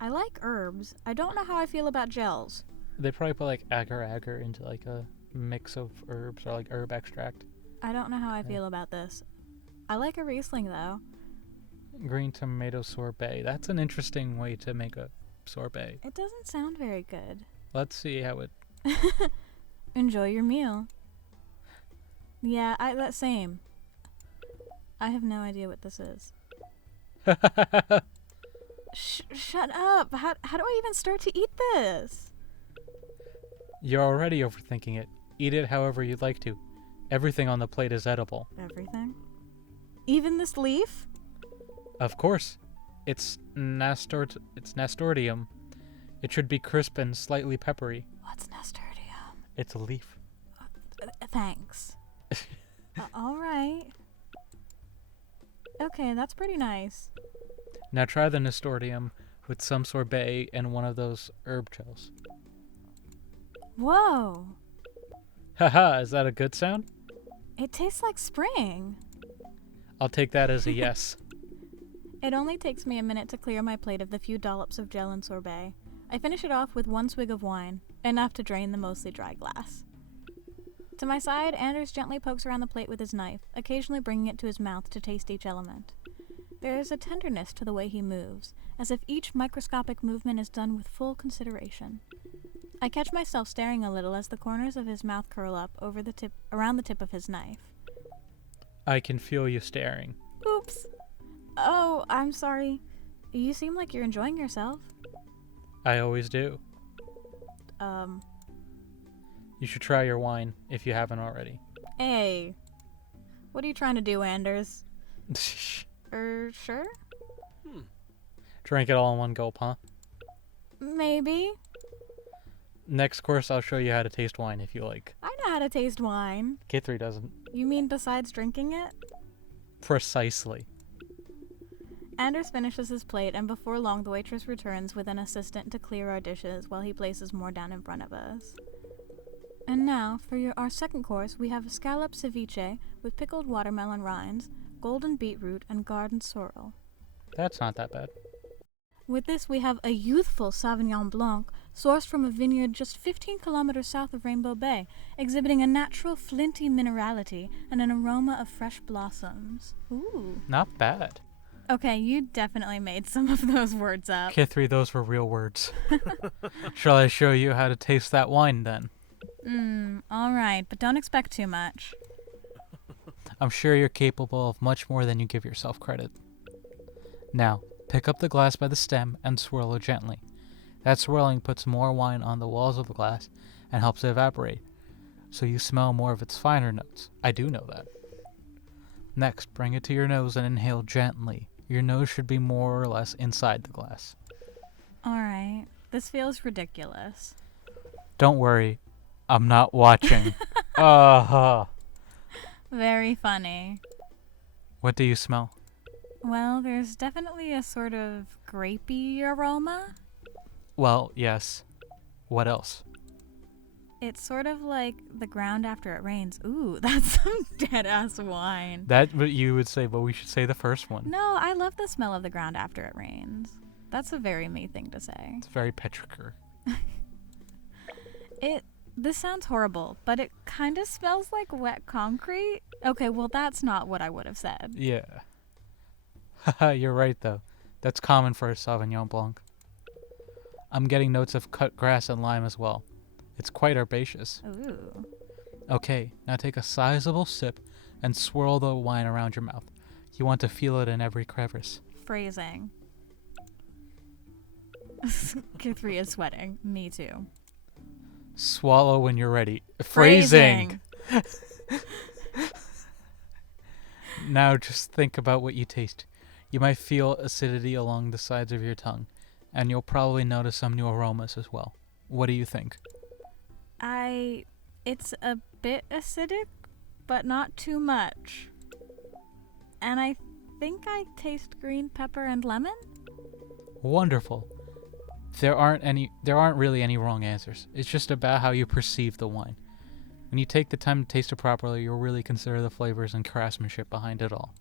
I like herbs. I don't know how I feel about gels. They probably put like agar-agar into like a mix of herbs or like herb extract. I don't know how I feel about this. I like a Riesling though. Green tomato sorbet. That's an interesting way to make a sorbet. It doesn't sound very good. Let's see how it... Enjoy your meal. Yeah, that same. I have no idea what this is. Shut up. How do I even start to eat this? You're already overthinking it. Eat it however you'd like to. Everything on the plate is edible. Everything? Even this leaf? Of course. It's nasturtium. It should be crisp and slightly peppery. What's nasturtium? It's a leaf. Thanks. All right. Okay, that's pretty nice. Now try the nasturtium with some sorbet and one of those herb gels. Whoa. Haha, is that a good sound? It tastes like spring. I'll take that as a yes. It only takes me a minute to clear my plate of the few dollops of gel and sorbet. I finish it off with 1 swig of wine, enough to drain the mostly dry glass. To my side, Anders gently pokes around the plate with his knife, occasionally bringing it to his mouth to taste each element. There is a tenderness to the way he moves, as if each microscopic movement is done with full consideration. I catch myself staring a little as the corners of his mouth curl up around the tip of his knife. I can feel you staring. Oops. Oh, I'm sorry. You seem like you're enjoying yourself. I always do. You should try your wine, if you haven't already. Hey. What are you trying to do, Anders? Sure? Drink it all in one gulp, huh? Maybe. Next course, I'll show you how to taste wine if you like. I know how to taste wine. K3 doesn't. You mean besides drinking it? Precisely. Anders finishes his plate, and before long the waitress returns with an assistant to clear our dishes while he places more down in front of us. And now, for our second course, we have a scallop ceviche with pickled watermelon rinds, golden beetroot, and garden sorrel. That's not that bad. With this, we have a youthful Sauvignon Blanc sourced from a vineyard just 15 kilometers south of Rainbow Bay, exhibiting a natural flinty minerality and an aroma of fresh blossoms. Ooh. Not bad. Okay, you definitely made some of those words up. Kithri, those were real words. Shall I show you how to taste that wine then? Alright, but don't expect too much. I'm sure you're capable of much more than you give yourself credit. Now, pick up the glass by the stem and swirl it gently. That swirling puts more wine on the walls of the glass and helps it evaporate, so you smell more of its finer notes. I do know that. Next, bring it to your nose and inhale gently. Your nose should be more or less inside the glass. Alright, this feels ridiculous. Don't worry, I'm not watching. Very funny. What do you smell? Well, there's definitely a sort of grapey aroma. Well, yes. What else? It's sort of like the ground after it rains. Ooh, that's some dead-ass wine. That's what you would say, but we should say the first one. No, I love the smell of the ground after it rains. That's a very me thing to say. It's very petrichor. This sounds horrible, but it kind of smells like wet concrete. Okay, well, that's not what I would have said. Yeah. Haha, you're right, though. That's common for a Sauvignon Blanc. I'm getting notes of cut grass and lime as well. It's quite herbaceous. Ooh. Okay, now take a sizable sip and swirl the wine around your mouth. You want to feel it in every crevice. Phrasing. Kithri is sweating. Me too. Swallow when you're ready. Phrasing! Now just think about what you taste. You might feel acidity along the sides of your tongue, and you'll probably notice some new aromas as well. What do you think? It's a bit acidic, but not too much. And I think I taste green pepper and lemon? Wonderful. There aren't really any wrong answers. It's just about how you perceive the wine. When you take the time to taste it properly, you'll really consider the flavors and craftsmanship behind it all.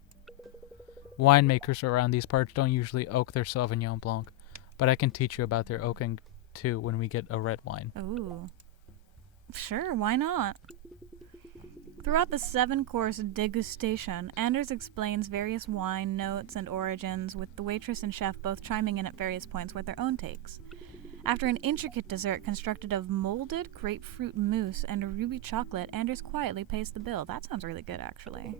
Winemakers around these parts don't usually oak their Sauvignon Blanc, but I can teach you about their oaking too when we get a red wine. Ooh. Sure, why not? Throughout the 7-course degustation, Anders explains various wine notes and origins, with the waitress and chef both chiming in at various points with their own takes. After an intricate dessert constructed of molded grapefruit mousse and a ruby chocolate, Anders quietly pays the bill. That sounds really good, actually.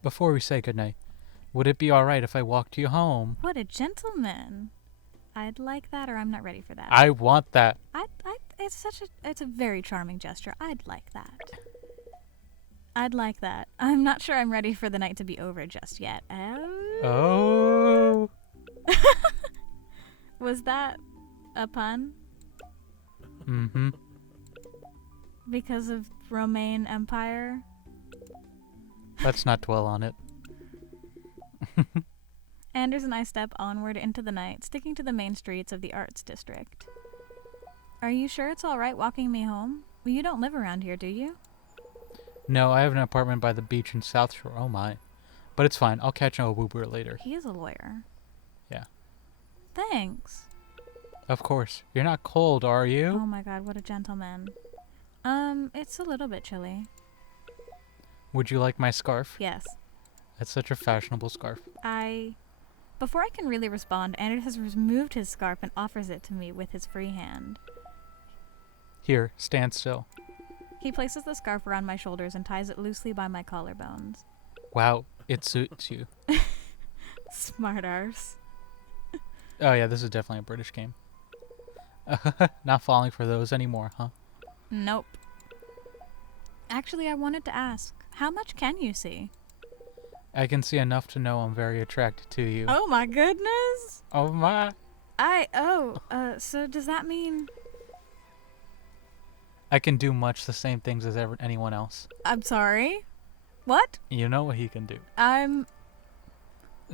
Before we say goodnight, would it be alright if I walked you home? What a gentleman. I'd like that, or I'm not ready for that. I want that. It's a very charming gesture. I'd like that. I'd like that. I'm not sure I'm ready for the night to be over just yet. Oh. Was that a pun? Mm-hmm. Because of Romaine Empire? Let's not dwell on it. Anders and I step onward into the night, sticking to the main streets of the Arts District. Are you sure it's alright walking me home? Well, you don't live around here, do you? No, I have an apartment by the beach in South Shore. Oh my. But it's fine. I'll catch an Uber later. He is a lawyer. Yeah. Thanks. Of course. You're not cold, are you? Oh my god, what a gentleman. It's a little bit chilly. Would you like my scarf? Yes. It's such a fashionable scarf. Before I can really respond, Anders has removed his scarf and offers it to me with his free hand. Here, stand still. He places the scarf around my shoulders and ties it loosely by my collarbones. Wow, it suits you. Smart arse. Oh yeah, this is definitely a British game. Not falling for those anymore, huh? Nope. Actually, I wanted to ask, how much can you see? I can see enough to know I'm very attracted to you. Oh my goodness! Oh my. So does that mean... I can do much the same things as anyone else. I'm sorry? What? You know what he can do.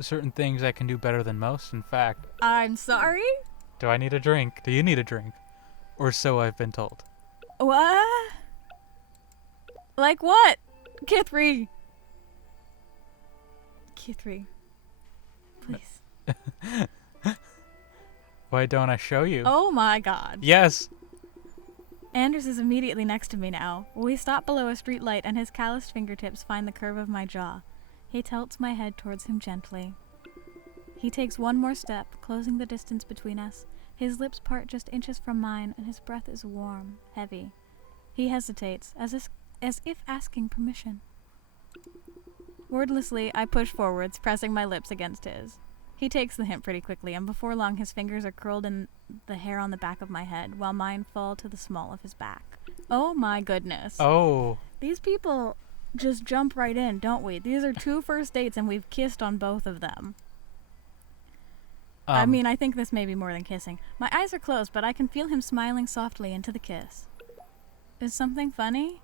Certain things I can do better than most, in fact. I'm sorry? Do I need a drink? Do you need a drink? Or so I've been told. What? Like what? Kithri. Kithri. Please. Why don't I show you? Oh my god. Yes. Anders is immediately next to me now. We stop below a street light and his calloused fingertips find the curve of my jaw. He tilts my head towards him gently. He takes one more step, closing the distance between us. His lips part just inches from mine and his breath is warm, heavy. He hesitates, as if asking permission. Wordlessly, I push forwards, pressing my lips against his. He takes the hint pretty quickly, and before long his fingers are curled in the hair on the back of my head, while mine fall to the small of his back. Oh my goodness. Oh. These people just jump right in, don't we? These are 2 first dates and we've kissed on both of them. I mean, I think this may be more than kissing. My eyes are closed, but I can feel him smiling softly into the kiss. Is something funny?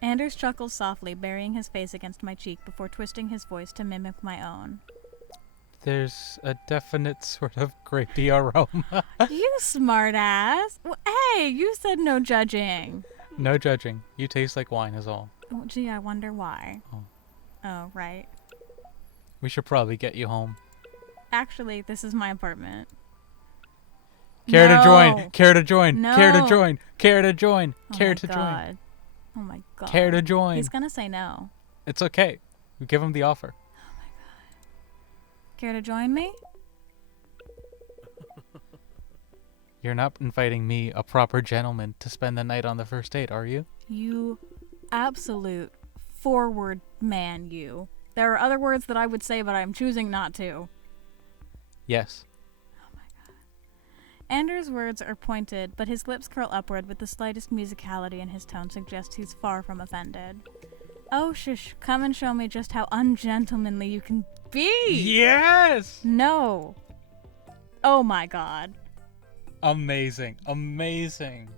Anders chuckles softly, burying his face against my cheek before twisting his voice to mimic my own. There's a definite sort of grapey aroma. You smartass! Hey, you said no judging. No judging. You taste like wine is all. Oh, gee, I wonder why. Oh, right. We should probably get you home. Actually, this is my apartment. Care No. to join? Care to join? No. Care to join? Care to join? Oh Care my to join? God. Oh my god. Care to join? He's gonna say no. It's okay. We give him the offer. Care to join me? You're not inviting me, a proper gentleman, to spend the night on the first date, are you? You absolute forward man, you. There are other words that I would say, but I'm choosing not to. Yes. Anders' words are pointed, but his lips curl upward with the slightest musicality in his tone suggests he's far from offended. Oh, shush, come and show me just how ungentlemanly you can be! Yes! No. Oh my god. Amazing. Amazing.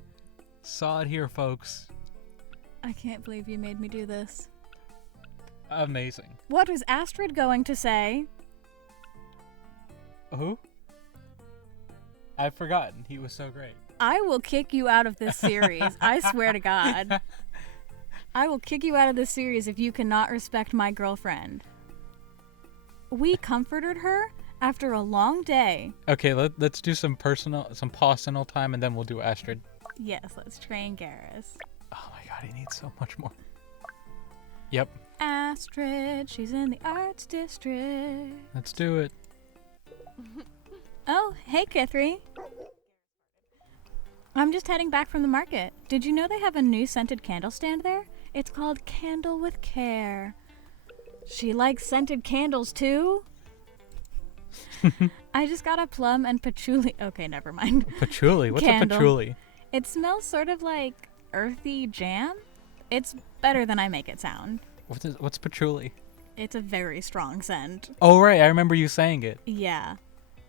Saw it here, folks. I can't believe you made me do this. Amazing. What was Astrid going to say? Who? I've forgotten. He was so great. I will kick you out of this series. I swear to God. I will kick you out of this series if you cannot respect my girlfriend. We comforted her after a long day. Okay, let's do some personal time, and then we'll do Astrid. Yes, let's train Garrus. Oh my god, he needs so much more. Yep. Astrid, she's in the arts district. Let's do it. Oh, hey, Kithry. I'm just heading back from the market. Did you know they have a new scented candle stand there? It's called Candle with Care. She likes scented candles, too? I just got a plum and patchouli. Okay, never mind. Patchouli? What's Candle. a patchouli? It smells sort of like earthy jam. It's better than I make it sound. What's patchouli? It's a very strong scent. Oh, right. I remember you saying it. Yeah.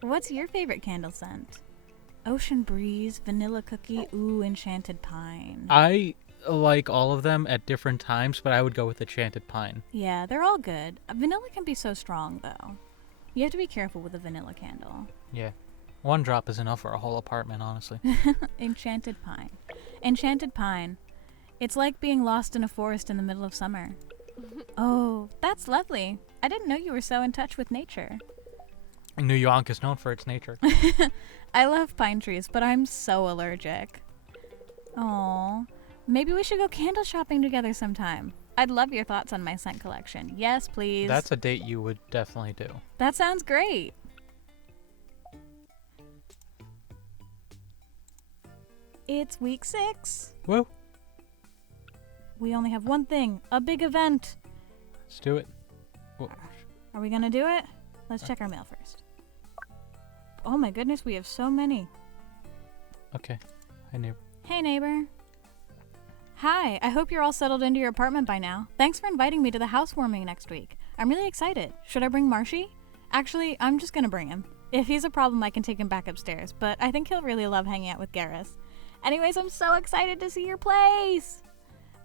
What's your favorite candle scent? Ocean breeze, vanilla cookie, ooh, enchanted pine. I like all of them at different times, but I would go with enchanted pine. Yeah, they're all good. Vanilla can be so strong, though. You have to be careful with a vanilla candle. Yeah. One drop is enough for a whole apartment, honestly. Enchanted pine. Enchanted pine. It's like being lost in a forest in the middle of summer. Oh, that's lovely. I didn't know you were so in touch with nature. New York is known for its nature. I love pine trees, but I'm so allergic. Aw. Maybe we should go candle shopping together sometime. I'd love your thoughts on my scent collection. Yes, please. That's a date you would definitely do. That sounds great. It's week 6. Woo. We only have one thing, a big event. Let's do it. Whoa. Are we gonna do it? Let's check our mail first. Oh my goodness, we have so many. Okay. I knew. Hey, neighbor. Hi, I hope you're all settled into your apartment by now. Thanks for inviting me to the housewarming next week. I'm really excited. Should I bring Marshy? Actually, I'm just gonna bring him. If he's a problem, I can take him back upstairs, but I think he'll really love hanging out with Garrus. Anyways, I'm so excited to see your place!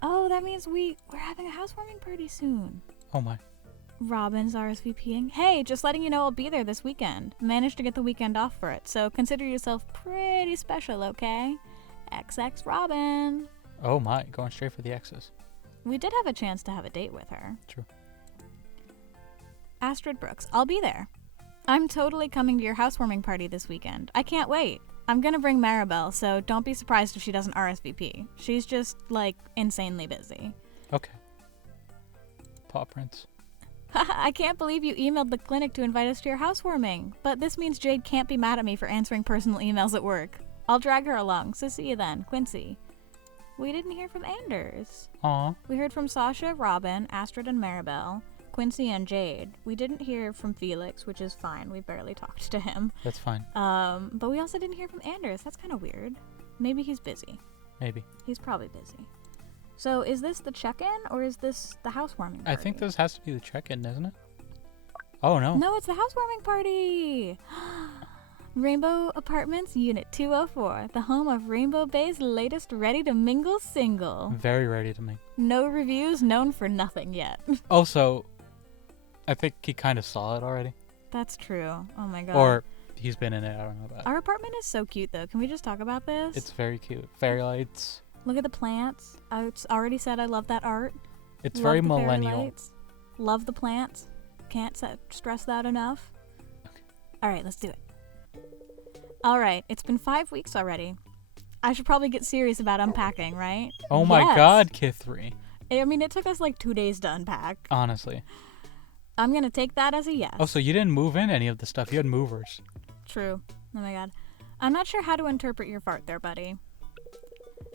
Oh, that means we're having a housewarming party soon. Oh my. Robin's RSVPing. Hey, just letting you know I'll be there this weekend. Managed to get the weekend off for it, so consider yourself pretty special, okay? XX Robin. Oh my. Going straight for the X's. We did have a chance to have a date with her. True. Astrid Brooks. I'll be there. I'm totally coming to your housewarming party this weekend. I can't wait. I'm gonna bring Maribel, so don't be surprised if she doesn't RSVP. She's just, like, insanely busy. Okay. Paw prints. I can't believe you emailed the clinic to invite us to your housewarming. But this means Jade can't be mad at me for answering personal emails at work. I'll drag her along, so see you then, Quincy. We didn't hear from Anders. Aw. We heard from Sasha, Robin, Astrid, and Maribel, Quincy, and Jade. We didn't hear from Felix, which is fine. We barely talked to him. That's fine. But we also didn't hear from Anders. That's kind of weird. Maybe he's busy. Maybe. He's probably busy. So is this the check-in, or is this the housewarming party? I think this has to be the check-in, isn't it? Oh, no. No, it's the housewarming party! Rainbow Apartments, Unit 204, the home of Rainbow Bay's latest ready-to-mingle single. Very ready to me. No reviews, known for nothing yet. Also, I think he kind of saw it already. That's true. Oh my god. Or he's been in it. I don't know about it. Our apartment is so cute, though. Can we just talk about this? It's very cute. Fairy lights. Look at the plants. I already said I love that art. It's Love very the fairy millennial. lights. Love the plants. Can't stress that enough. Okay. All right, let's do it. All right, it's been 5 weeks already. I should probably get serious about unpacking, right? Oh my Yes. god, Kithri. I mean, it took us like 2 days to unpack. Honestly. I'm going to take that as a yes. Oh, so you didn't move in any of the stuff. You had movers. True. Oh my god. I'm not sure how to interpret your fart there, buddy.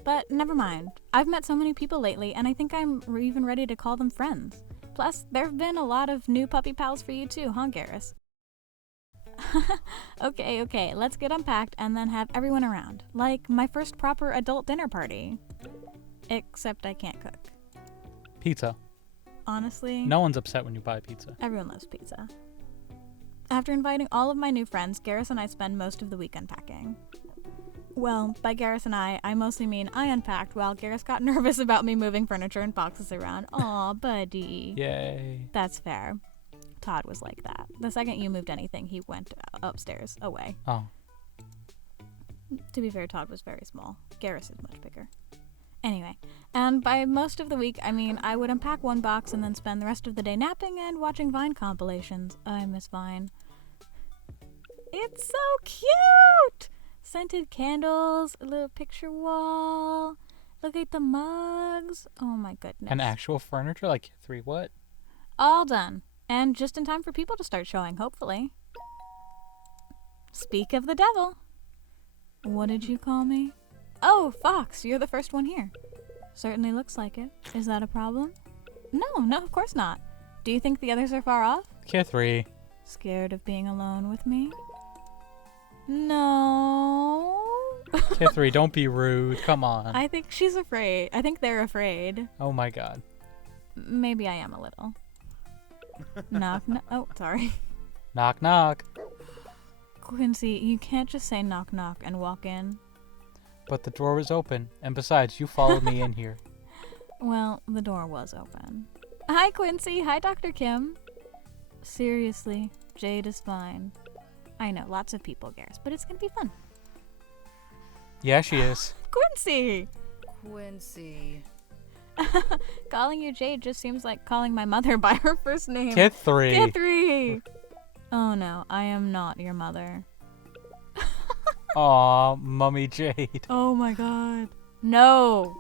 But never mind. I've met so many people lately, and I think I'm even ready to call them friends. Plus, there have been a lot of new puppy pals for you too, huh, Garrus? Okay, let's get unpacked and then have everyone around. Like my first proper adult dinner party. Except I can't cook. Pizza. Honestly, No one's upset when you buy pizza. everyone loves pizza. After inviting all of my new friends, Garrus and I spend most of the week unpacking. Well, by Garrus and I mostly mean I unpacked while Garrus got nervous about me moving furniture and boxes around. Aw, buddy. Yay. That's fair. Todd was like that. The second you moved anything, he went upstairs, away. Oh. To be fair, Todd was very small. Garrus is much bigger. Anyway, and by most of the week, I mean I would unpack one box and then spend the rest of the day napping and watching Vine compilations. I miss Vine. It's so cute! Scented candles, a little picture wall. Look at the mugs. Oh my goodness. And actual furniture? Like Kithri, what? All done. And just in time for people to start showing, hopefully. Speak of the devil. What did you call me? Oh, Fox, you're the first one here. Certainly looks like it. Is that a problem? No, of course not. Do you think the others are far off? Kithri. Scared of being alone with me? No. Kithri, don't be rude. Come on. I think she's afraid. I think they're afraid. Oh my god. Maybe I am a little. Knock. Oh, sorry. Knock, knock. Quincy, you can't just say knock knock and walk in. But the door was open. And besides, you followed me in here. Well, the door was open. Hi, Quincy. Hi, Dr. Kim. Seriously, Jade is fine. I know, lots of people, Garrus, but it's gonna be fun. Yeah, she is. Quincy! Quincy. Calling you Jade just seems like calling my mother by her first name. Kithri. Kithri! Oh no, I am not your mother. Aw, Mummy Jade. Oh my god. No!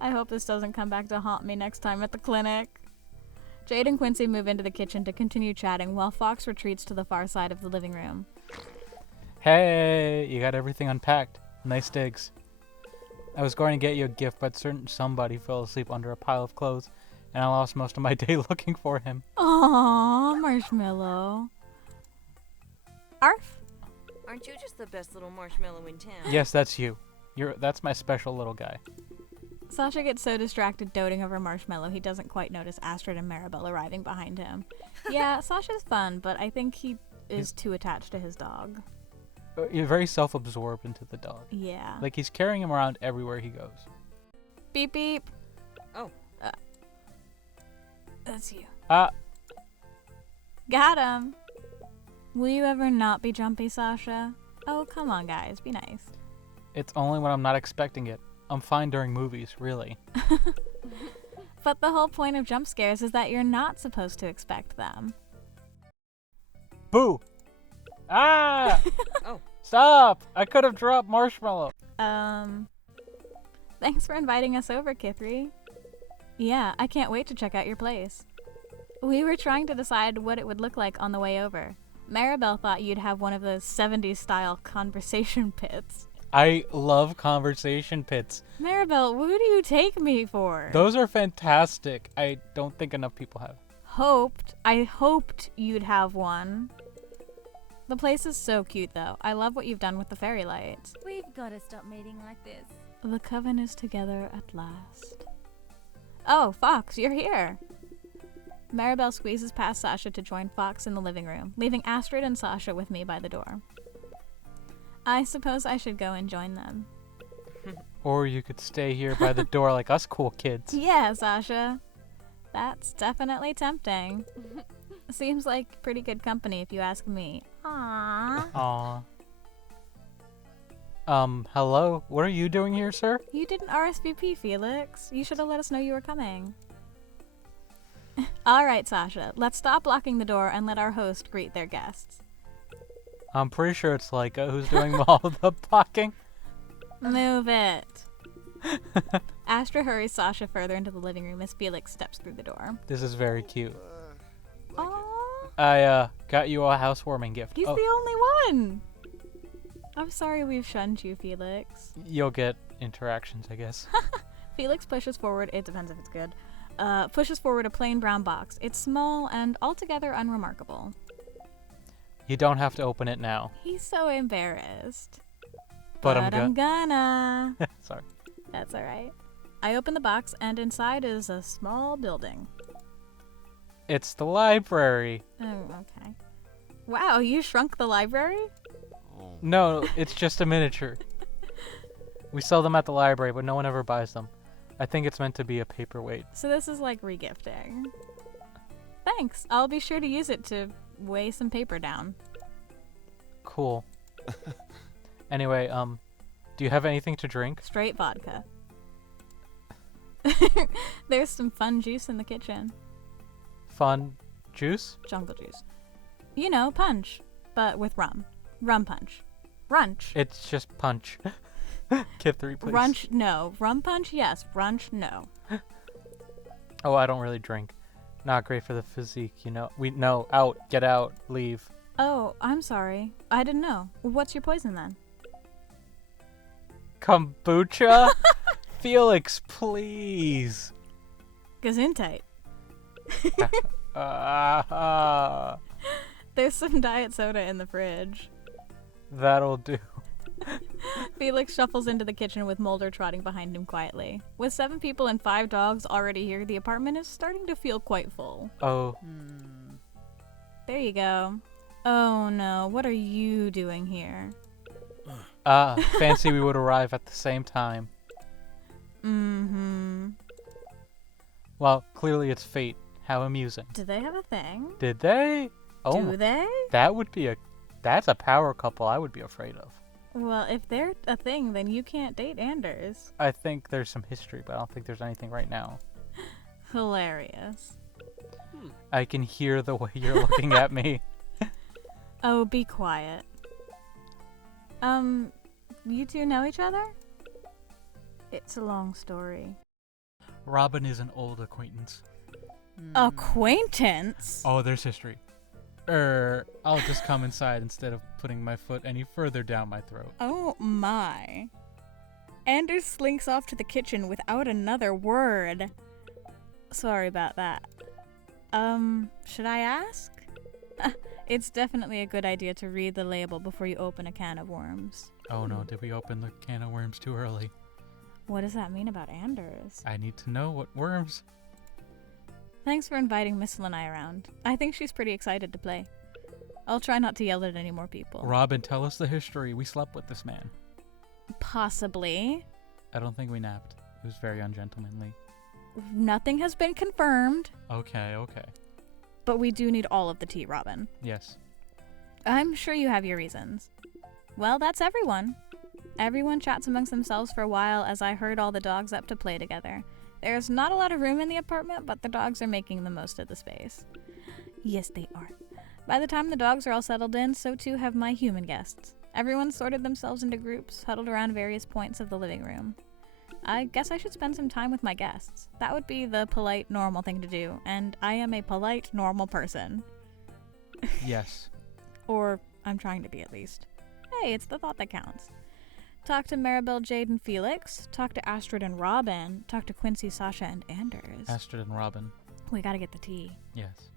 I hope this doesn't come back to haunt me next time at the clinic. Jade and Quincy move into the kitchen to continue chatting while Fox retreats to the far side of the living room. Hey, you got everything unpacked. Nice digs. I was going to get you a gift, but somebody fell asleep under a pile of clothes, and I lost most of my day looking for him. Aww, Marshmallow. Arf? Aren't you just the best little marshmallow in town? Yes, that's you. That's my special little guy. Sasha gets so distracted doting over Marshmallow he doesn't quite notice Astrid and Maribel arriving behind him. Yeah, Sasha's fun, but I think he is too attached to his dog. You're very self-absorbed into the dog. Yeah. Like, he's carrying him around everywhere he goes. Beep beep. Oh. That's you. Ah, Got him. Will you ever not be jumpy, Sasha? Oh, come on, guys. Be nice. it's only when I'm not expecting it. I'm fine during movies, really. But the whole point of jump scares is that you're not supposed to expect them. Boo! Ah! Oh. Stop! I could have dropped marshmallow. Thanks for inviting us over, Kithri. Yeah, I can't wait to check out your place. We were trying to decide what it would look like on the way over. Maribel thought you'd have one of those 70s style conversation pits. I love conversation pits. Maribel, who do you take me for? Those are fantastic. I don't think enough people have. I hoped you'd have one. The place is so cute, though. I love what you've done with the fairy lights. We've got to stop meeting like this. The coven is together at last. Oh, Fox, you're here. Maribel squeezes past Sasha to join Fox in the living room, leaving Astrid and Sasha with me by the door. I suppose I should go and join them. Or you could stay here by the door like us cool kids. Yeah, Sasha. That's definitely tempting. Seems like pretty good company if you ask me. Aww. Aw. Hello? What are you doing here, sir? You didn't RSVP, Felix. You should have let us know you were coming. Alright, Sasha. Let's stop blocking the door and let our host greet their guests. I'm pretty sure it's Leica who's doing all the blocking. Move it. Astra hurries Sasha further into the living room as Felix steps through the door. This is very cute. Aww. I got you a housewarming gift. He's the only one! I'm sorry we've shunned you, Felix. You'll get interactions, I guess. Felix pushes forward, it depends if it's good, pushes forward a plain brown box. It's small and altogether unremarkable. You don't have to open it now. He's so embarrassed. But I'm gonna. Sorry. That's alright. I open the box and inside is a small building. It's the library. Oh, okay. Wow, you shrunk the library? No, it's just a miniature. We sell them at the library, but no one ever buys them. I think it's meant to be a paperweight. So this is like regifting. Thanks. I'll be sure to use it to weigh some paper down. Cool. Anyway, do you have anything to drink? Straight vodka. There's some fun juice in the kitchen. Fun juice? Jungle juice. You know, punch, but with rum. Rum punch. Runch. It's just punch. Get 3, please. Runch, no. Rum punch, yes. Runch, no. Oh, I don't really drink. Not great for the physique, you know. No, out, get out, leave. Oh, I'm sorry. I didn't know. What's your poison then? Kombucha? Felix, please. Gesundheit. There's some diet soda in the fridge. That'll do. Felix shuffles into the kitchen with Mulder trotting behind him quietly. With 7 people and 5 dogs already here, the apartment is starting to feel quite full. Oh. There you go. Oh no, what are you doing here? Fancy we would arrive at the same time. Mm-hmm. Well, clearly it's fate. How amusing. Do they have a thing? Did they? Oh, Do they? That's a power couple I would be afraid of. Well, if they're a thing, then you can't date Anders. I think there's some history, but I don't think there's anything right now. Hilarious. I can hear the way you're looking at me. Oh, be quiet. You two know each other? It's a long story. Robin is an old acquaintance. Acquaintance? Oh, there's history. I'll just come inside instead of putting my foot any further down my throat. Oh my. Anders slinks off to the kitchen without another word. Sorry about that. Should I ask? It's definitely a good idea to read the label before you open a can of worms. Oh no, did we open the can of worms too early? What does that mean about Anders? I need to know what worms. Thanks for inviting Miss Lanai around. I think she's pretty excited to play. I'll try not to yell at any more people. Robin, tell us the history. We slept with this man. Possibly. I don't think we napped. It was very ungentlemanly. Nothing has been confirmed. Okay. But we do need all of the tea, Robin. Yes. I'm sure you have your reasons. Well, that's everyone. Everyone chats amongst themselves for a while as I herd all the dogs up to play together. There's not a lot of room in the apartment, but the dogs are making the most of the space. Yes, they are. By the time the dogs are all settled in, so too have my human guests. Everyone's sorted themselves into groups, huddled around various points of the living room. I guess I should spend some time with my guests. That would be the polite, normal thing to do, and I am a polite, normal person. Yes. Or I'm trying to be, at least. Hey, it's the thought that counts. Talk to Maribel, Jade, and Felix. Talk to Astrid and Robin. Talk to Quincy, Sasha, and Anders. Astrid and Robin. We gotta get the tea. Yes.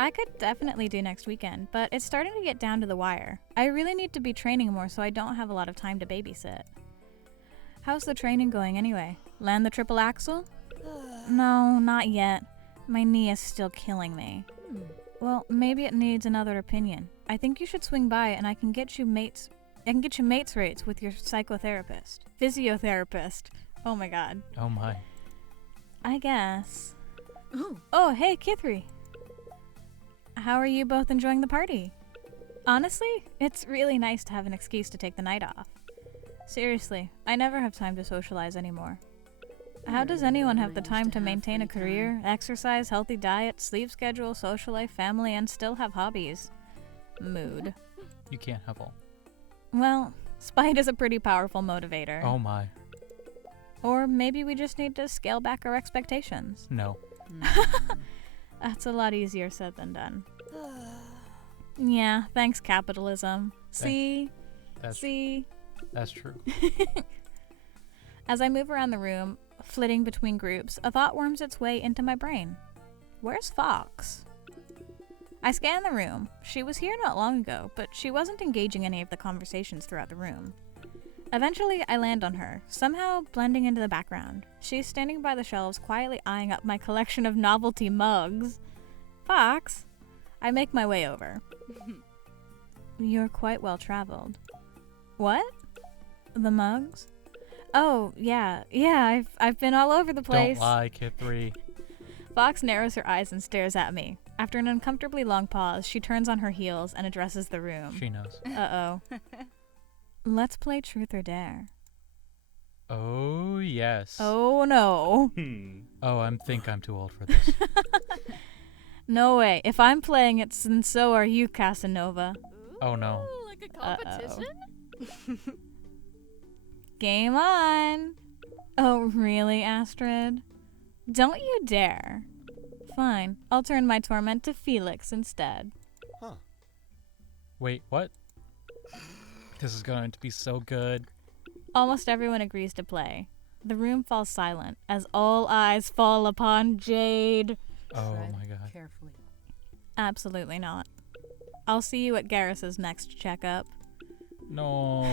I could definitely do next weekend, but it's starting to get down to the wire. I really need to be training more so I don't have a lot of time to babysit. How's the training going anyway? Land the triple axel? No, not yet. My knee is still killing me. Well, maybe it needs another opinion. I think you should swing by and I can get you mates rates with your psychotherapist. Physiotherapist. Oh my god. Oh my. I guess. Ooh. Oh, hey, Kithri. How are you both enjoying the party? Honestly, it's really nice to have an excuse to take the night off. Seriously, I never have time to socialize anymore. How does anyone have the time to maintain a career, exercise, healthy diet, sleep schedule, social life, family, and still have hobbies? Mood. You can't have all. Well, spite is a pretty powerful motivator. Oh my. Or maybe we just need to scale back our expectations. No. That's a lot easier said than done. Yeah, thanks capitalism. See? That's true. As I move around the room, flitting between groups, a thought worms its way into my brain. Where's Fox? I scan the room. She was here not long ago, but she wasn't engaging any of the conversations throughout the room. Eventually, I land on her, somehow blending into the background. She's standing by the shelves, quietly eyeing up my collection of novelty mugs. Fox? I make my way over. You're quite well traveled. What? The mugs? Oh, yeah, I've been all over the place. Don't lie, Kid 3. Fox narrows her eyes and stares at me. After an uncomfortably long pause, she turns on her heels and addresses the room. She knows. Uh-oh. Let's play Truth or Dare. Oh, yes. Oh, no. Oh, I think I'm too old for this. No way. If I'm playing it, then so are you, Casanova. Oh, no. Like a competition? Game on. Oh, really, Astrid? Don't you dare. Fine. I'll turn my torment to Felix instead. Wait, what? This is going to be so good. Almost everyone agrees to play. The room falls silent as all eyes fall upon Jade. Oh Tread my god. Carefully. Absolutely not. I'll see you at Garrus's next checkup. No.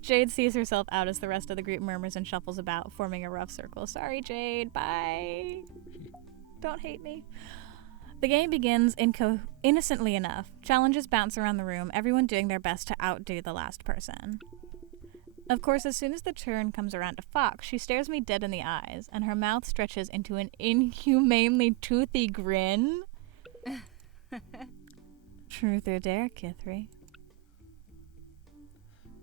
Jade sees herself out as the rest of the group murmurs and shuffles about, forming a rough circle. Sorry, Jade. Bye. Don't hate me. The game begins innocently enough. Challenges bounce around the room, everyone doing their best to outdo the last person. Of course, as soon as the turn comes around to Fox, she stares me dead in the eyes, and her mouth stretches into an inhumanely toothy grin. Truth or dare, Kithri?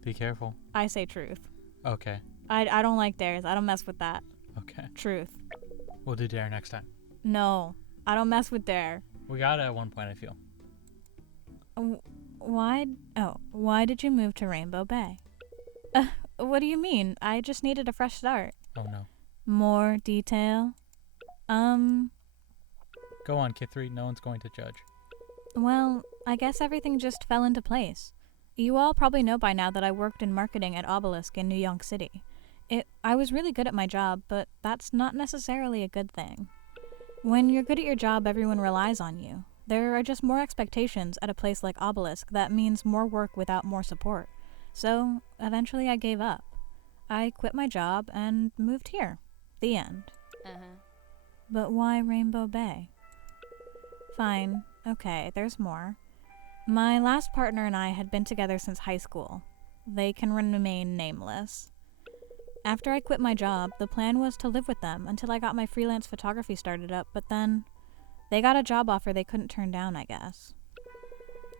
Be careful. I say truth. Okay. I don't like dares. I don't mess with that. Okay. Truth. We'll do dare next time. No, I don't mess with dare. We got it at one point, I feel. Why did you move to Rainbow Bay? What do you mean? I just needed a fresh start. Oh no. More detail? Go on, Kid 3. No one's going to judge. Well, I guess everything just fell into place. You all probably know by now that I worked in marketing at Obelisk in New York City. I was really good at my job, but that's not necessarily a good thing. When you're good at your job, everyone relies on you. There are just more expectations at a place like Obelisk that means more work without more support. So, eventually I gave up. I quit my job and moved here. The end. But why Rainbow Bay? Fine. Okay, there's more. My last partner and I had been together since high school. They can remain nameless. After I quit my job, the plan was to live with them until I got my freelance photography started up, but then they got a job offer they couldn't turn down, I guess.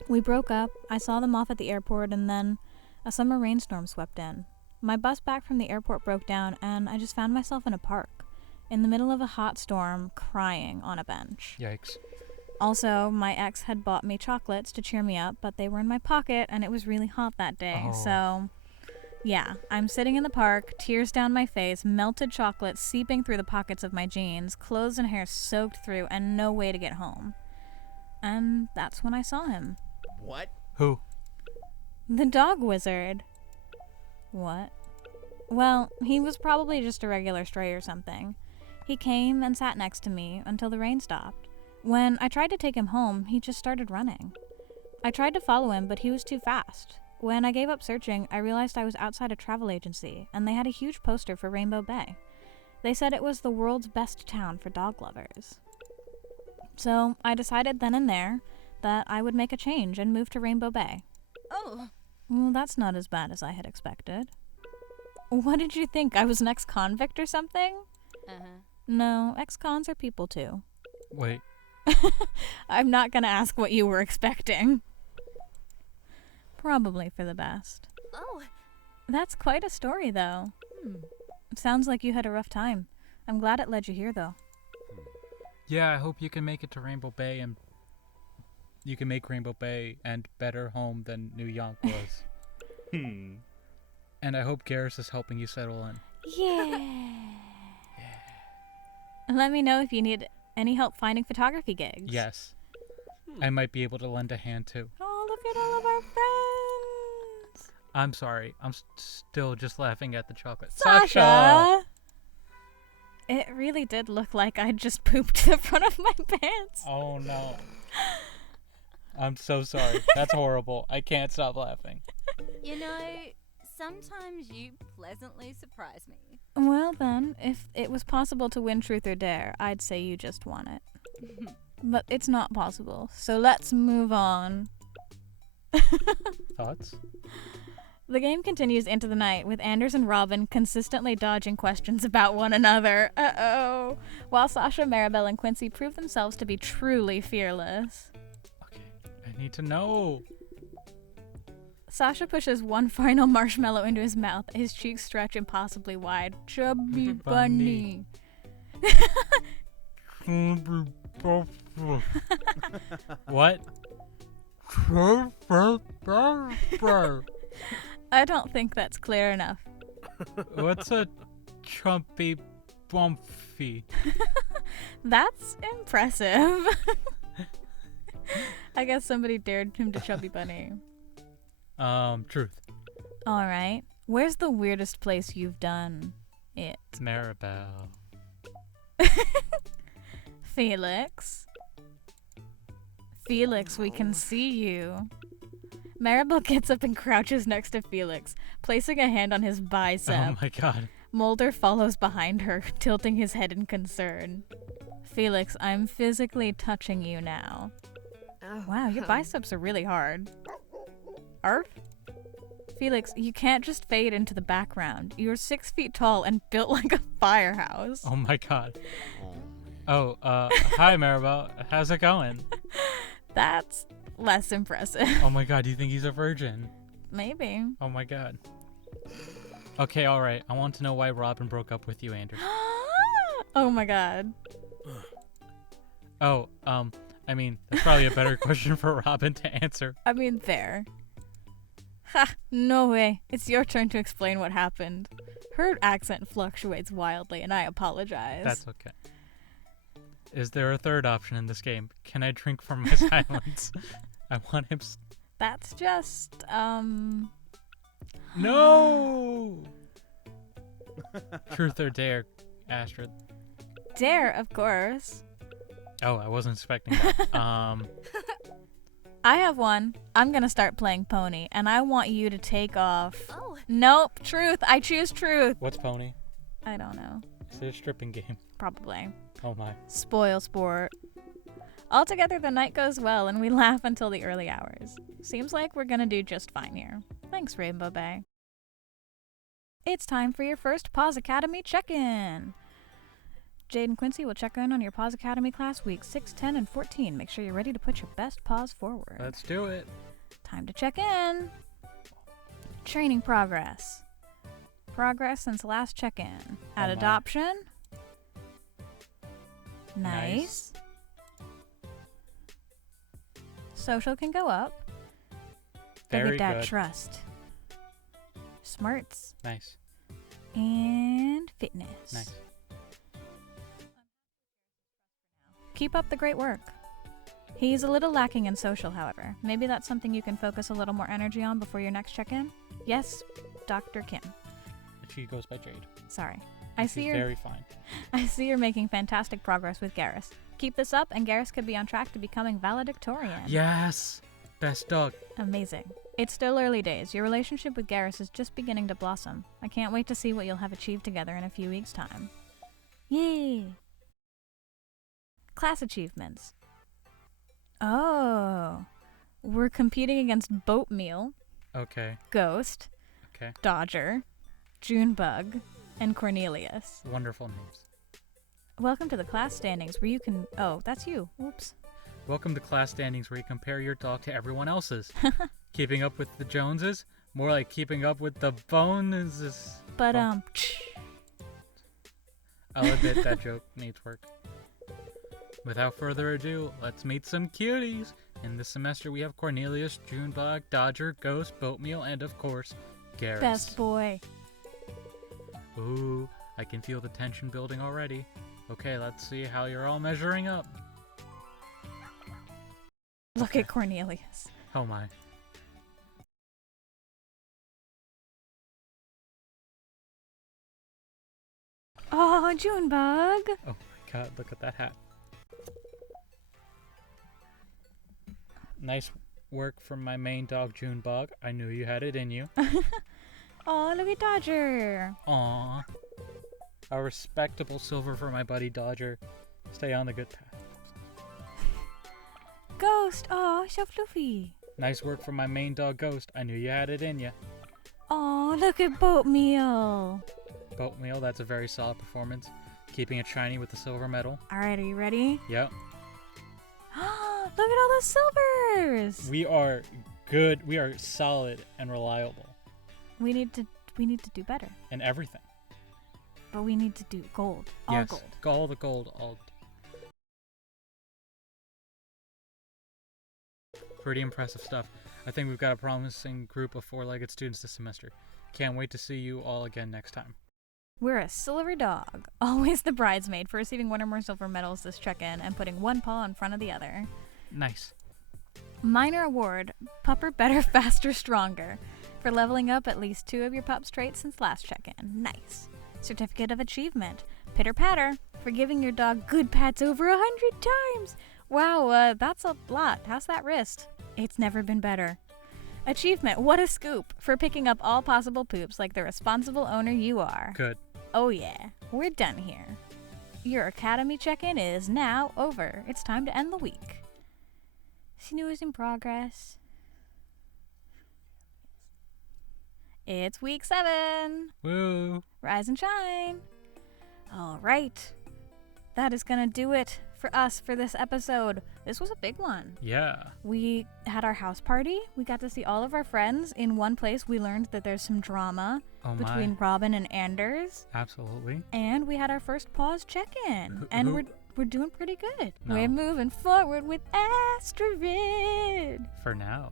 We broke up, I saw them off at the airport, and then a summer rainstorm swept in. My bus back from the airport broke down, and I just found myself in a park, in the middle of a hot storm, crying on a bench. Yikes. Also, my ex had bought me chocolates to cheer me up, but they were in my pocket and it was really hot that day. Oh. So, yeah, I'm sitting in the park, tears down my face, melted chocolate seeping through the pockets of my jeans, clothes and hair soaked through, and no way to get home. And that's when I saw him. What? Who? The dog wizard. What? Well, he was probably just a regular stray or something. He came and sat next to me until the rain stopped. When I tried to take him home, he just started running. I tried to follow him, but he was too fast. When I gave up searching, I realized I was outside a travel agency, and they had a huge poster for Rainbow Bay. They said it was the world's best town for dog lovers. So I decided then and there that I would make a change and move to Rainbow Bay. Oh, Well, that's not as bad as I had expected. What did you think? I was an ex-convict or something? uh-huh. No, ex-cons are people too. Wait. I'm not gonna ask what you were expecting. Probably for the best. Oh, That's quite a story, though. Sounds like you had a rough time. I'm glad it led you here, though. Yeah, I hope you can make it to Rainbow Bay and you can make Rainbow Bay and better home than New York was. And I hope Garrus is helping you settle in. Yeah. Let me know if you need any help finding photography gigs. Yes. I might be able to lend a hand too. Oh, look at all of our friends. I'm sorry. I'm still just laughing at the chocolate. Sasha! It really did look like I just pooped the front of my pants. Oh no. I'm so sorry. That's horrible. I can't stop laughing. you know, sometimes you pleasantly surprise me. Well then, if it was possible to win Truth or Dare, I'd say you just won it. But it's not possible, so let's move on. Thoughts? The game continues into the night, with Anders and Robin consistently dodging questions about one another. Uh-oh. While Sasha, Maribel, and Quincy prove themselves to be truly fearless. Okay. I need to know. Sasha pushes one final marshmallow into his mouth. His cheeks stretch impossibly wide. Chubby bunny. What? I don't think that's clear enough. What's a chumpy bumpy? That's impressive. I guess somebody dared him to Chubby Bunny. Truth. Alright. Where's the weirdest place you've done it? Maribel. Felix. Felix, we can see you. Maribel gets up and crouches next to Felix, placing a hand on his bicep. Oh my god. Mulder follows behind her, tilting his head in concern. Felix, I'm physically touching you now. Oh, Wow, your biceps are really hard. Arf? Felix, you can't just fade into the background. You're 6 feet tall and built like a firehouse. Oh my god. Oh, man. Oh, hi Maribel. How's it going? That's less impressive. Oh my god, do you think he's a virgin? Maybe. Oh my god. Okay, alright. I want to know why Robin broke up with you, Anders. Oh my god. Oh, I mean, that's probably a better question for Robin to answer. I mean, fair. Ha! No way. It's your turn to explain what happened. Her accent fluctuates wildly, and I apologize. That's okay. Is there a third option in this game? Can I drink from my silence? I want him. That's just, No! Truth or dare, Astrid? Dare, of course. Oh, I wasn't expecting that. I have one. I'm gonna start playing Pony, and I want you to take off. Oh, Nope, Truth. I choose Truth. What's Pony? I don't know. Is it a stripping game? Probably. Oh my. Spoil sport. Altogether, the night goes well, and we laugh until the early hours. Seems like we're gonna do just fine here. Thanks, Rainbow Bay. It's time for your first Paws Academy check-in. Jade and Quincy will check in on your Paws Academy class weeks 6, 10, and 14. Make sure you're ready to put your best paws forward. Let's do it. Time to check in. Training progress. Progress since last check-in. At Oh my. adoption. Nice. social can go up. They'll Very get that good. trust. Smarts. Nice. And fitness. Nice. Keep up the great work. He's a little lacking in social, however. Maybe that's something you can focus a little more energy on before your next check-in? Yes, Dr. Kim. She goes by Jade. Sorry. She's very fine. I see you're making fantastic progress with Garrus. Keep this up, and Garrus could be on track to becoming valedictorian. Yes! Best dog. Amazing. It's still early days. Your relationship with Garrus is just beginning to blossom. I can't wait to see what you'll have achieved together in a few weeks' time. Yay! Class achievements. Oh. We're competing against Boatmeal, Okay. Ghost, Okay. Dodger, Junebug, and Cornelius. Wonderful names. Welcome to the class standings where you can... Oh, that's you. Oops. Welcome to class standings where you compare your dog to everyone else's. Keeping up with the Joneses? More like keeping up with the Boneses. But, I'll admit that joke needs work. Without further ado, let's meet some cuties. In this semester we have Cornelius, Junebug, Dodger, Ghost, Boatmeal, and of course, Garrus. best boy. Ooh, I can feel the tension building already. Okay, let's see how you're all measuring up. Look at Cornelius. Oh my. Oh, Junebug. Oh my god, look at that hat. Nice work from my main dog, Junebug. I knew you had it in you. Oh, look at Dodger. Aww. A respectable silver for my buddy Dodger. Stay on the good path. Ghost. Oh, so fluffy. Nice work from my main dog, Ghost. I knew you had it in you. Oh, look at Boatmeal. Boatmeal, that's a very solid performance. Keeping it shiny with the silver medal. All right, are you ready? Yep. Look at all those silvers. We are good. We are solid and reliable. We need to do better. In everything. But we need to do gold. All Yes. gold. All the gold. All. Pretty impressive stuff. I think we've got a promising group of four-legged students this semester. Can't wait to see you all again next time. We're a silver dog. Always the bridesmaid for receiving one or more silver medals this check-in and putting one paw in front of the other. Nice. Minor award, Pupper Better, Faster, Stronger, for leveling up at least 2 of your pup's traits since last check-in. Nice. Certificate of Achievement, Pitter Patter, for giving your dog good pats over 100 times. Wow, that's a lot. How's that wrist? It's never been better. Achievement, What a Scoop, for picking up all possible poops like the responsible owner you are. Good. Oh yeah, we're done here. Your academy check-in is now over. It's time to end the week. Snooze in progress. It's week 7. Woo. Rise and shine. All right. That is going to do it for us for this episode. This was a big one. Yeah. We had our house party. We got to see all of our friends in one place. We learned that there's some drama between Robin and Anders. Absolutely. And we had our first Paws check-in. And we're doing pretty good. No. We're moving forward with Astrid. For now.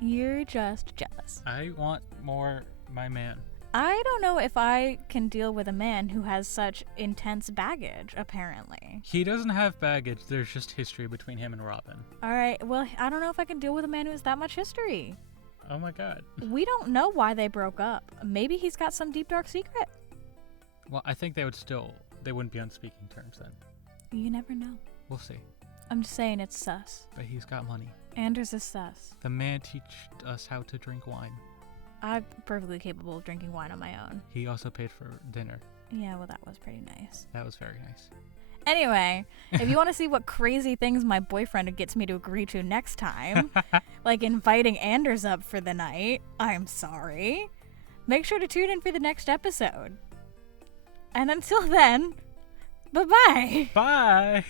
You're just jealous. I want more my man. I don't know if I can deal with a man who has such intense baggage, apparently. He doesn't have baggage. There's just history between him and Robin. All right, well, I don't know if I can deal with a man who has that much history. Oh my god. We don't know why they broke up. Maybe he's got some deep, dark secret. Well, I think they wouldn't be on speaking terms then. You never know. We'll see. I'm just saying it's sus. But he's got money. Anders is sus. The man teach us how to drink wine. I'm perfectly capable of drinking wine on my own. He also paid for dinner. Yeah, well, that was pretty nice. That was very nice. Anyway, if you want to see what crazy things my boyfriend gets me to agree to next time, like inviting Anders up for the night, I'm sorry, make sure to tune in for the next episode. And until then, bye-bye. Bye!